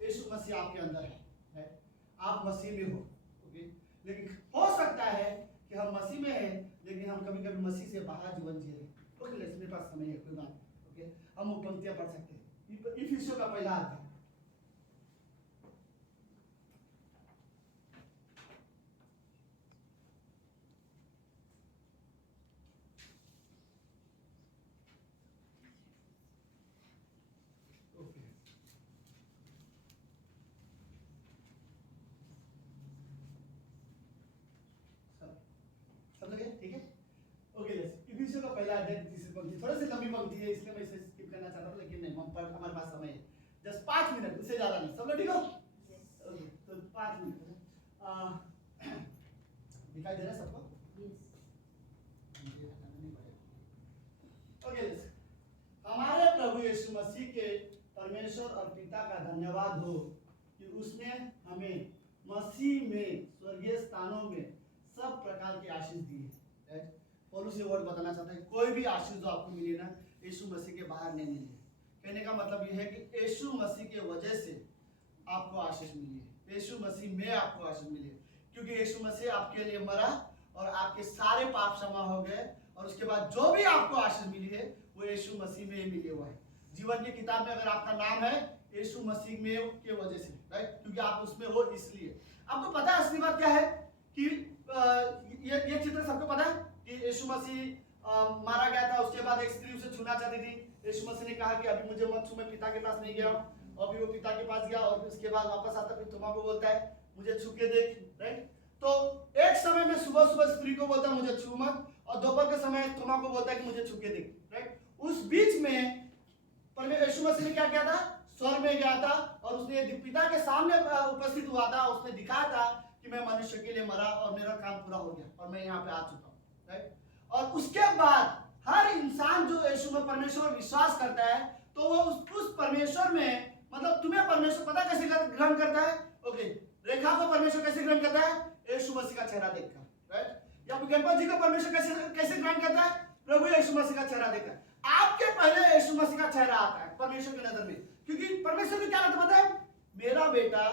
यीशु मसीह आपके अंदर है, राइट, आप मसीह में हो, ओके, लेकिन हो सकता है कि हम मसीह में हैं लेकिन हम कभी कभी मसीह से बाहर जीवन जी रहे हैं, ओके, मेरे पास समय है, कोई बात, ओके, हम वो पंक्तियां पढ़ सकते हैं, इफिसियों का पहला अध्याय, ठीक है, ओके, इफिसियों का पहला अध्याय तीसरी पंक्ति, थोड़ी सी लंबी पंक्ति है इसलिए मैं इसे स्किप करना चाहता हूं, लेकिन नहीं, हमारे पास समय है, जस्ट 5 मिनट, उससे ज्यादा नहीं, सब लोग ठीक हो? ओके, तो 5 मिनट दिखाई दे रहा है सबको? ओके, हमारे प्रभु यीशु मसीह के परमेश्वर और पिता का धन्यवाद हो कि उसने हमें मसीह में स्वर्गीय स्थानों में सब प्रकार की आशीष दी है। पौलुस ये वर्ड बताना चाहता है, कोई भी आशीष जो आपको मिली ना, यीशु मसीह के बाहर नहीं मिली है। कहने का मतलब ये है कि यीशु मसीह के वजह से आपको आशीष मिली है, यीशु मसीह में आपको आशीष मिली है, क्योंकि यीशु मसीह आपके लिए मरा और आपके सारे पाप क्षमा हो गए, और उसके बाद जो भी आपको आशीष मिली है वो यीशु मसीह में ही मिली हुआ है। जीवन की किताब में अगर आपका नाम है यीशु मसीह में के वजह से, राइट, क्योंकि आप उसमें हो इसलिए। आपको पता है असली बात क्या है कि ये चित्र सबको पता है कि यीशु मसीह मारा गया था, उसके बाद एक स्त्री उसे छूना चाहती थी, यीशु मसीह ने कहा कि अभी मुझे मत छू, मैं पिता के पास नहीं गया हूँ, और फिर वो पिता के पास गया और उसके बाद वापस आता, फिर थोमा को बोलता है मुझे छू के देख, राइट। तो एक समय में सुबह सुबह स्त्री को बोलता है मुझे छू मत, और दोपहर के समय थोमा को बोलता है कि मुझे छू के देख, राइट। उस बीच में यीशु मसीह ने क्या किया था, स्वर्ग में गया था और उसने पिता के सामने उपस्थित हुआ था, उसने दिखाया था कि मैं मनुष्य के लिए मरा और मेरा काम पूरा हो गया और मैं यहाँ पे आ चुका हूँ, राइट। और उसके बाद हर इंसान जो यीशु में परमेश्वर में विश्वास करता है तो वो उस परमेश्वर में, मतलब तुम्हें परमेश्वर पता कैसे ग्रहण करता है, ओके, रेखा को परमेश्वर कैसे ग्रहण करता है, यीशु मसीह का चेहरा देखकर, राइट। या गणपति जी को परमेश्वर कैसे ग्रहण करता है, प्रभु यीशु मसीह का चेहरा देखकर। आपके पहले यीशु मसीह का चेहरा आता है परमेश्वर की नजर में, क्योंकि परमेश्वर को क्या लगता पता है, मेरा बेटा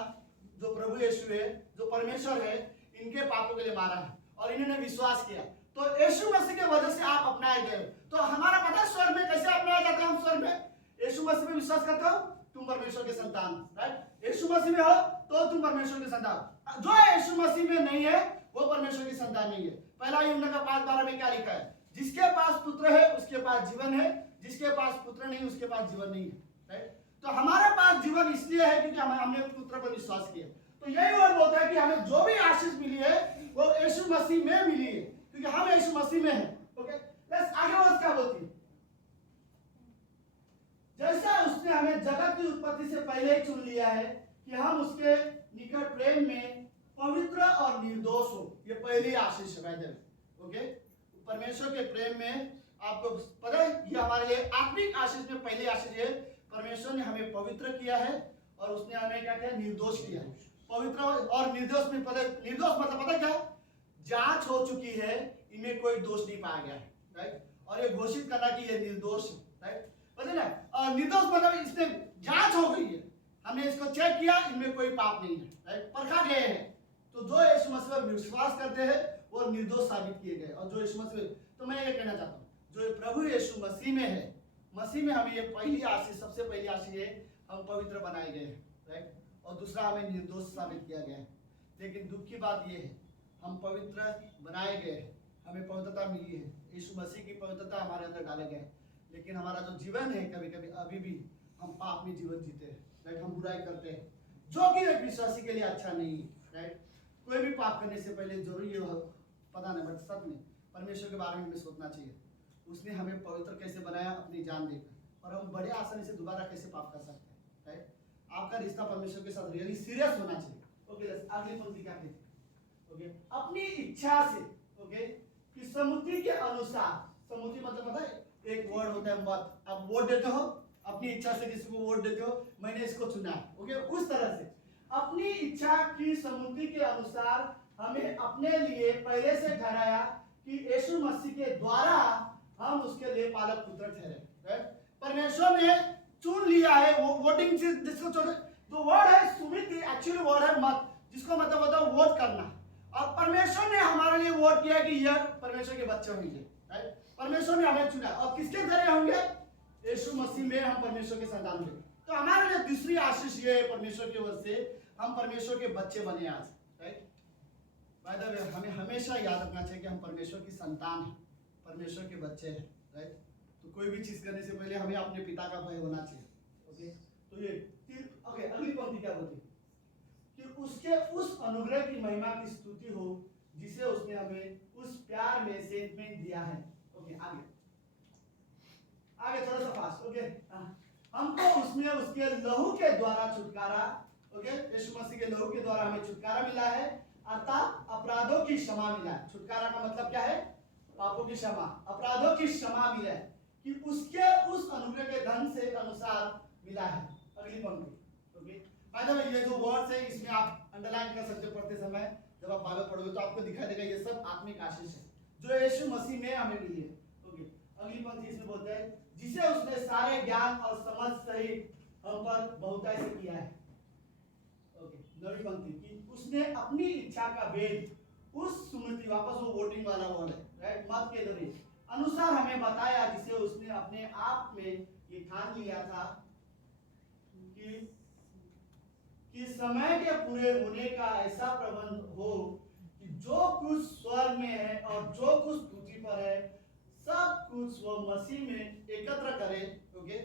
जो प्रभु यीशु है, जो परमेश्वर है, इनके पापों के लिए मारा है और इन्होंने विश्वास किया, तो यीशु मसीह के वजह से आप अपनाए गए। तो हमारा पता है स्वर्ग में कैसे अपनाया जाता है, हम स्वर्ग में यीशु मसीह में विश्वास करते हो, तुम परमेश्वर के संतान, राइट। यीशु मसीह में हो तो तुम परमेश्वर के संतान, जो यीशु मसीह में नहीं है वो परमेश्वर की संतान नहीं है। पहला यूहन्ना का 5:12 में क्या लिखा है, जिसके पास पुत्र है उसके पास जीवन है, जिसके पास पुत्र नहीं उसके पास जीवन नहीं है, राइट। तो हमारे पास जीवन इसलिए है क्योंकि हमने पुत्र पर विश्वास किया। तो यही वर्ड बोलता है कि हमें जो भी आशीष मिली है वो यीशु मसीह में मिली है, क्योंकि हम यीशु मसीह में हैं, ओके। लेट्स आगे वर्ड क्या बोलती है, जैसा उसने हमें जगत की उत्पत्ति से पहले ही चुन लिया है कि हम उसके निकट प्रेम में पवित्र और निर्दोष हो। ये पहली आशीष है, ओके। परमेश्वर के प्रेम में आपको पता है ये हमारे लिए आत्मिक आशीष में पहली आशीष है, परमेश्वर ने हमें पवित्र किया है और उसने हमें क्या किया, निर्दोष किया है। पवित्र और निर्दोष में निर्दोष मतलब पता क्या, जांच हो चुकी है, इनमें कोई दोष नहीं पाया गया है, राइट। और ये घोषित करना कि ये निर्दोष है, राइट, पता ना। और निर्दोष मतलब इसमें जांच हो गई है, हमने इसको चेक किया, इनमें कोई पाप नहीं है, राइट, परखा गए हैं। तो जो यीशु मसीह पर विश्वास करते हैं वो निर्दोष साबित किए गए। और जो यीशु मसीह, तो मैं ये कहना चाहता हूँ, जो प्रभु यीशु मसीह में है, मसीह में हमें ये पहली आशीष, सबसे पहली आशीष है, हम पवित्र बनाए गए हैं, राइट। और दूसरा हमें निर्दोष साबित किया गया है। लेकिन दुख की बात ये है, हम पवित्र बनाए गए हैं, हमें पवित्रता मिली है, यीशु मसीह की पवित्रता हमारे अंदर डाले गए, लेकिन हमारा जो जीवन है कभी कभी अभी भी हम पाप में जीवन जीते हैं, राइट। हम बुराई करते हैं, जो कि एक विश्वासी के लिए अच्छा नहीं है, राइट। कोई भी पाप करने से पहले जरूरी ये पता नहीं, बट सच में परमेश्वर के बारे में हमें सोचना चाहिए, उसने हमें पवित्र कैसे बनाया अपनी जान देकर, और हम बड़े आसानी से दोबारा कैसे पाप कर सकते हैं, राइट। आपका रिश्ता परमेश्वर के साथ रियली सीरियस होना चाहिए। ओके, अगली पंक्ति क्या कहती है, ओके, अपनी इच्छा से, ओके, कि सम्मति के अनुसार, सम्मति मतलब पता है एक वर्ड होता है मत, आप वोट देते हो, अपनी इच्छा से किसी को वोट देते हो, मैंने इसको चुना है, ओके, उस तरह से अपनी इच्छा की सम्मति के अनुसार हमें अपने लिए पहले से ठहराया कि यीशु मसीह के द्वारा हम उसके लिए पालक पुत्र ठहरे, राइट। परमेश्वर ने चुन लिया है, वो वोटिंग से जिसको जो वर्ड है सुमिति, एक्चुअली वर्ड है मत, जिसको मतलब होता है वोट करना। और परमेश्वर ने हमारे लिए वोट किया कि यह परमेश्वर के बच्चे होंगे, राइट। परमेश्वर ने हमें चुना, और किसके जरिए होंगे, यीशु मसीह में हम परमेश्वर के संतान होंगे। तो हमारे लिए दूसरी आशीष ये है परमेश्वर की ओर से, हम परमेश्वर के बच्चे बने आज, राइट। बाय द वे हमें हमेशा याद रखना चाहिए कि हम परमेश्वर की संतान हैं, परमेश्वर के बच्चे हैं, राइट। तो कोई भी चीज करने से पहले हमें अपने पिता का भय होना चाहिए, ओके। तो ये ओके, अगली पंक्ति क्या बोलती है कि उसके उस अनुग्रह की महिमा की स्तुति हो जिसे उसने हमें उस प्यार में सेंटमेंट दिया है। ओके, आगे थोड़ा सा फास्ट, ओके। हमको उसमें उसके लहू के द्वारा छुटकारा, ओके, यीशु मसीह के लहू के द्वारा हमें छुटकारा मिला है, अर्थात अपराधों की क्षमा मिला है। छुटकारा का मतलब क्या है, पापों की क्षमा, अपराधों की क्षमा मिला है, कि उसके उस अनुग्रह के धन से अनुसार मिला है। अगली पंक्ति, ओके। बाय द वे ये जो वर्ड्स है इसमें आप अंडरलाइन कर सकते हो पढ़ते समय, जब आप बाइबल पढ़ोगे तो आपको दिखाई देगा ये सब आत्मिक आशीष है जो यीशु मसीह में हमें मिली है, ओके। अगली पंक्ति इसमें बोलते हैं जिसे उसने सारे ज्ञान और समझ सहित हम पर बहुतायत से किया है, ओके। नवी पंक्ति की उसने अपनी इच्छा का भेद उस सुमति, वापस वो वोटिंग वाला वर्ड है, राइट, मत के जरिए अनुसार हमें बताया, जिसे उसने अपने आप में ये ठान लिया था कि समय के पूरे होने का ऐसा प्रबंध हो कि जो कुछ स्वर्ग में है और जो कुछ पृथ्वी पर है सब कुछ वो मसीह में एकत्र करे, ओके।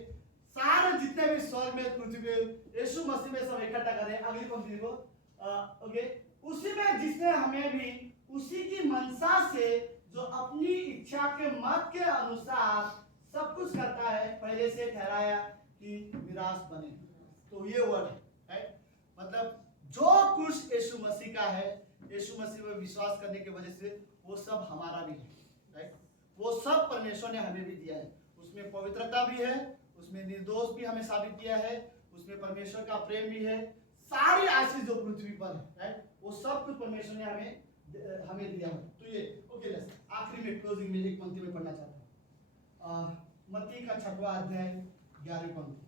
सारे जितने भी स्वर्ग में पृथ्वी पे यीशु मसीह में सब इकट्ठा करे। अगली पंक्ति देखो, ओके, उसी में जिसने हमें भी उसी की मनसा से जो अपनी इच्छा के मत के अनुसार सब कुछ करता है पहले से ठहराया कि विरास बने। तो ये वर्ड है, राइट, मतलब जो कुछ यीशु मसीह का है, यीशु मसीह में विश्वास करने की वजह से वो सब हमारा भी है, राइट। वो सब परमेश्वर ने हमें भी दिया है, उसमें पवित्रता भी है, उसमें निर्दोष भी हमें साबित किया है, उसमें परमेश्वर का प्रेम भी है, सारी आशीष जो पृथ्वी पर है, राइट, वो सब कुछ परमेश्वर ने हमें दिया है। तो ये ओके, आखिरी में क्लोजिंग में एक पंक्ति में पढ़ना चाहता हूँ, मत्ती का 6वां अध्याय 11वीं पंक्ति।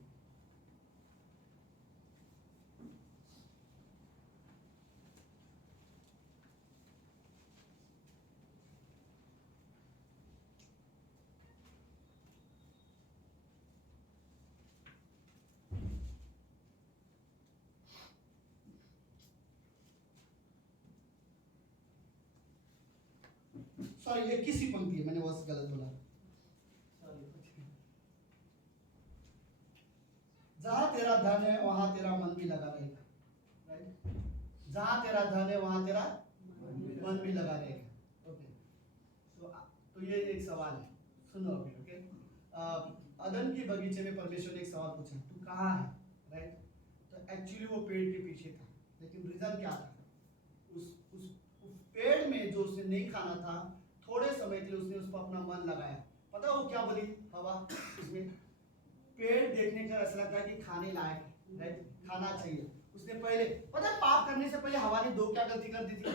सॉरी, ये किसी पंक्ति है, मैंने वर्ष गलत बोला, सॉरी। जहां तेरा धन है वहां तेरा मन भी लगा रहेगा, राइट। जहां तेरा धन है वहां तेरा मन भी लगा रहेगा, ओके। तो ये एक सवाल है, सुनो अभी, ओके। अदन के बगीचे में परमेश्वर ने एक सवाल पूछा, तू कहाँ है, राइट। तो एक्चुअली वो पेड़ के पीछे था, लेकिन रीजन क्या था, उस पेड़ में जो उसने नहीं खाना था, थोड़े समय के लिए उसने उस पर अपना मन लगाया, पता है वो क्या बोली हवा उसमें? पेड़ देखने का ऐसा लगता है कि खाने लायक है, राइट, खाना चाहिए। उसने पहले पता है पाप करने से पहले हवा ने दो क्या गलती कर दी थी?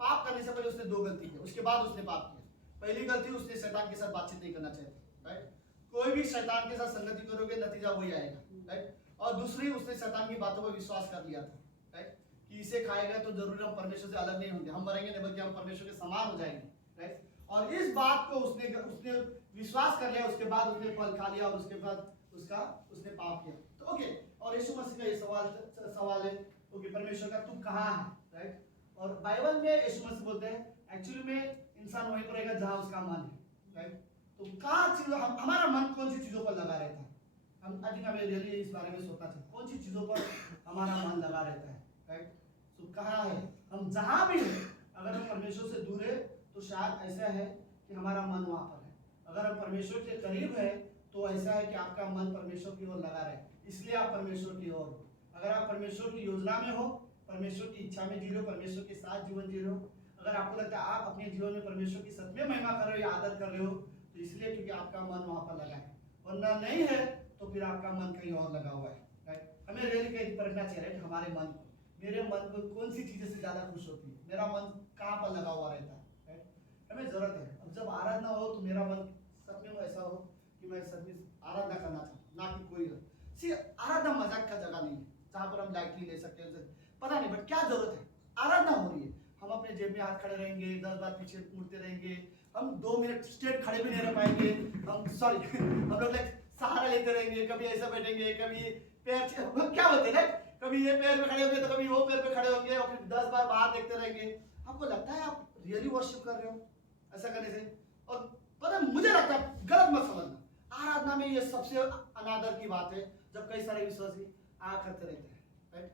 पाप करने से पहले उसने दो गलती की, उसके बाद उसने पाप किया। पहली गलती उसने शैतान के साथ बातचीत नहीं करना चाहिए, राइट। कोई भी शैतान के साथ संगति करोगे नतीजा वही आएगा, राइट। और दूसरी उसने शैतान की बातों पर विश्वास कर लिया था, राइट, कि इसे खाएगा तो जरूर हम परमेश्वर से अलग नहीं होंगे, हम मरेंगे नहीं बल्कि हम परमेश्वर के समान हो जाएंगे, राइट। और इस बात को उसने विश्वास कर लिया, उसके बाद उसने फल खा लिया और उसके बाद उसने पाप किया। तो ओके, और यीशु मसीह का ये सवाल है ओके, परमेश्वर का तू कहाँ है, राइट। और बाइबल में यीशु मसीह बोलते हैं एक्चुअली में इंसान वहीं पर रहेगा जहाँ उसका मन है, राइट। तो कहाँ चीजों हमारा मन कौन सी चीजों पर लगा रहता है? हम आई थिंक हमें रियली इस बारे में सोचना चाहिए, कौन सी चीजों पर हमारा मन लगा रहता है, राइट। तो कहाँ है हम? जहाँ भी है, अगर हम परमेश्वर से दूर है तो शायद ऐसा है कि हमारा मन वहाँ पर है। अगर हम परमेश्वर के करीब है तो ऐसा है कि आपका मन परमेश्वर की ओर लगा रहे, इसलिए आप परमेश्वर की ओर हो। अगर आप परमेश्वर की योजना में हो, परमेश्वर की इच्छा में जी रहे हो, परमेश्वर के साथ जीवन जी रहे हो, अगर आपको लगता है आप अपने जीवन में परमेश्वर की सच में महिमा कर रहे हो या आदर कर रहे हो, तो इसलिए क्योंकि आपका मन वहाँ पर लगा है। वरना नहीं है तो फिर आपका मन कहीं और लगा हुआ है, राइट। हमें रियली कहीं परखना चाहिए, राइट, हमारे मन को, मेरे मन को कौन सी चीजें से ज्यादा खुश होती है, मेरा मन कहाँ पर लगा हुआ रहता है, राइट। हमें जरूरत है अब जब आराधना हो तो मेरा मन सच में ऐसा हो कि मैं सच में आराधना करना चाहता हूँ, ना कि कोई सी आराधना मजाक का जगह नहीं है जहाँ पर हम लाइटली ले सकते हैं, पता नहीं, बट क्या जरूरत है? आराधना हो रही है, हम अपने जेब में हाथ खड़े रहेंगे, 10 बार पीछे मुड़ते रहेंगे, हम 2 मिनट स्ट्रेट खड़े भी नहीं रह पाएंगे, हम सॉरी हम लोग सहारा लेते रहेंगे, कभी ऐसा बैठेंगे, कभी पैर क्या बोलते हैं, कभी ये पैर पे खड़े होंगे तो कभी वो पैर पे खड़े होंगे और फिर 10 बार बाहर देखते रहेंगे। आपको लगता है आप रियली वर्शिप कर रहे हो ऐसा करने से? और पता मुझे लगता है गलत मत समझना, आराधना में ये सबसे अनादर की बात है जब कई सारे विश्वासी आ करते रहते हैं, राइट।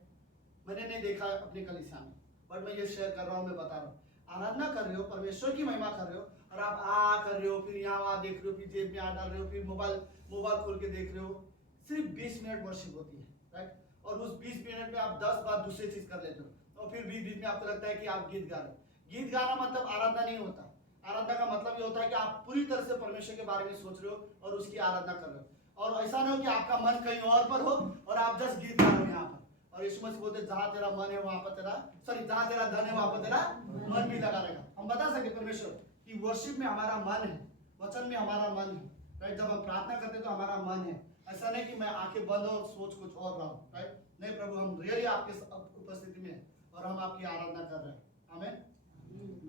मैंने नहीं देखा अपने कलीसिया में, बट मैं ये शेयर कर रहा हूँ, मैं बता रहा हूँ। आराधना कर रहे हो, परमेश्वर की महिमा कर रहे हो और आप कर रहे हो, फिर यहाँ वहाँ देख रहे हो, फिर जेब में डाल रहे हो, फिर मोबाइल खोल के देख रहे हो। सिर्फ 20 मिनट वर्शिप होती है, राइट। और उस 20 मिनट में आप 10 बार दूसरी चीज कर लेते हो और फिर बीच में आपको लगता है कि आप गीत गा रहे हो। गीत गाना मतलब आराधना नहीं होता। आराधना का मतलब ये होता है कि आप पूरी तरह से परमेश्वर के बारे में सोच रहे हो और उसकी आराधना कर रहे हो, और ऐसा नहीं हो कि आपका मन कहीं और पर हो और आप जस्ट गीत गा रहे हो यहाँ पर। और यीशु मसीह बोलते जहाँ तेरा मन है वहां पर जहाँ तेरा धन है वहां पर तेरा मन भी लगा रहेगा। हम बता सकते परमेश्वर कि वर्शिप में हमारा मन है, वचन में हमारा मन है, राइट। जब हम प्रार्थना करते तो हमारा मन है, ऐसा नहीं कि मैं आंखें बंद और सोच कुछ और रहा हूँ, राइट। नहीं प्रभु, हम रियली आपके उपस्थिति में और हम आपकी आराधना कर रहे हैं। आमीन।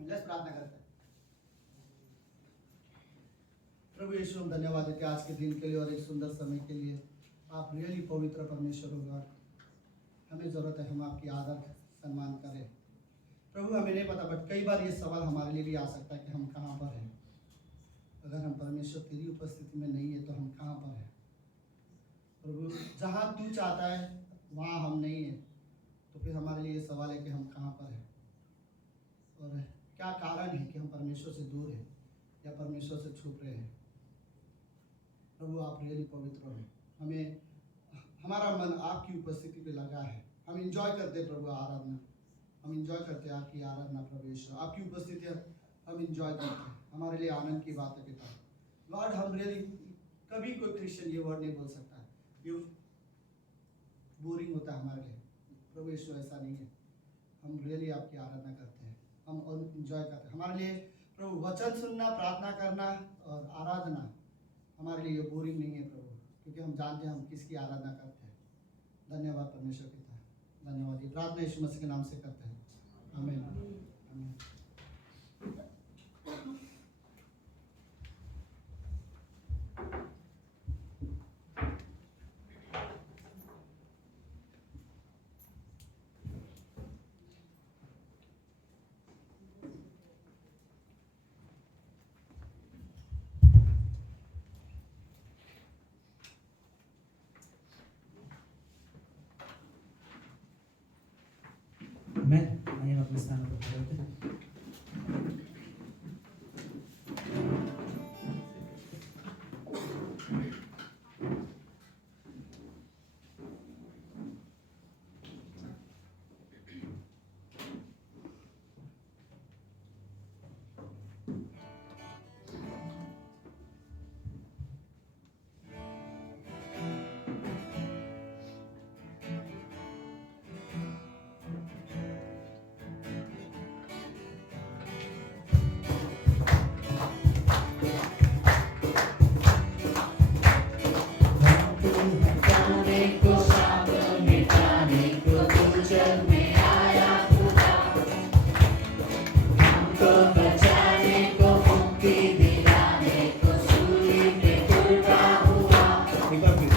लेट्स प्रार्थना करते हैं। प्रभु यीशु, हम धन्यवाद देते हैं आज के दिन के लिए और एक सुंदर समय के लिए। आप रियली पवित्र परमेश्वर हो गॉड, हमें जरूरत है हम आपकी आदर सम्मान करें प्रभु। हमें नहीं पता, बट कई बार ये सवाल हमारे लिए भी आ सकता है कि हम कहाँ पर हैं। अगर हम परमेश्वर तेरी उपस्थिति में नहीं है तो हम कहाँ पर हैं प्रभु? जहाँ तू चाहता है वहाँ हम नहीं है, तो फिर हमारे लिए ये सवाल है कि हम कहाँ पर हैं और क्या कारण है कि हम परमेश्वर से दूर हैं या परमेश्वर से छुप रहे हैं। प्रभु आप रियली पवित्र हैं, हमें हमारा मन आपकी उपस्थिति पे लगा है। हम इंजॉय करते प्रभु आराधना, हम इंजॉय करते हैं आपकी आराधना प्रभु यीशु, आपकी उपस्थिति हम इंजॉय करते हैं। हमारे लिए आनंद की बात है पिता लॉर्ड। हम रियली कभी कोई क्रिश्चियन ये वर्ड नहीं बोल सकता ये बोरिंग होता है हमारे लिए प्रभु यीशु, ऐसा नहीं है। हम रियली आपकी आराधना करते हैं, हम इंजॉय करते हैं। हमारे लिए प्रभु वचन सुनना, प्रार्थना करना और आराधना हमारे लिए बोरिंग नहीं है प्रभु, क्योंकि हम जानते हैं हम किसकी आराधना करते हैं। धन्यवाद परमेश्वर पिता, धन्यवाद। ये प्रार्थना यीशु मसीह के नाम से करते हैं, आमीन आमीन। मैं अपने स्थान पर खड़े होते हैं। एक बार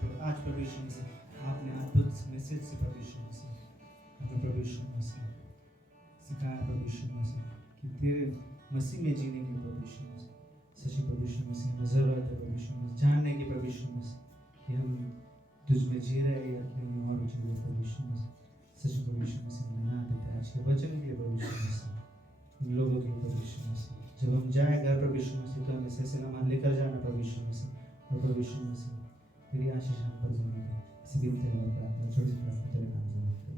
फिर आज प्रभु यीशु मसीह आपने अद्भुत मैसेज से प्रभु यीशु मसीह हमें प्रभु यीशु मसीह सिखाया प्रभु यीशु मसीह कि तेरे मसीह में जीने की प्रभु यीशु मसीह सच्ची प्रभु यीशु मसीह हमें ज़रूरत है प्रभु यीशु मसीह जानने की प्रभु यीशु मसीह कि हम तुझ में जी रहे हैं या कहीं और जी रहे प्रभु यीशु मसीह सच्ची प्रभु यीशु मसीह धन्यवाद देते हैं आज के वचन के लिए प्रभु यीशु मसीह इन लोगों के प्रभु यीशु मसीह जब हम जाए घर प्रभु यीशु मसीह तो हमें से सामान लेकर जाना प्रभु यीशु मसीह और प्रभु यीशु मसीह तेरी आशीष हम पर जमा दे इसी बिनती और प्रार्थना छोटी सी प्रार्थना तेरे नाम से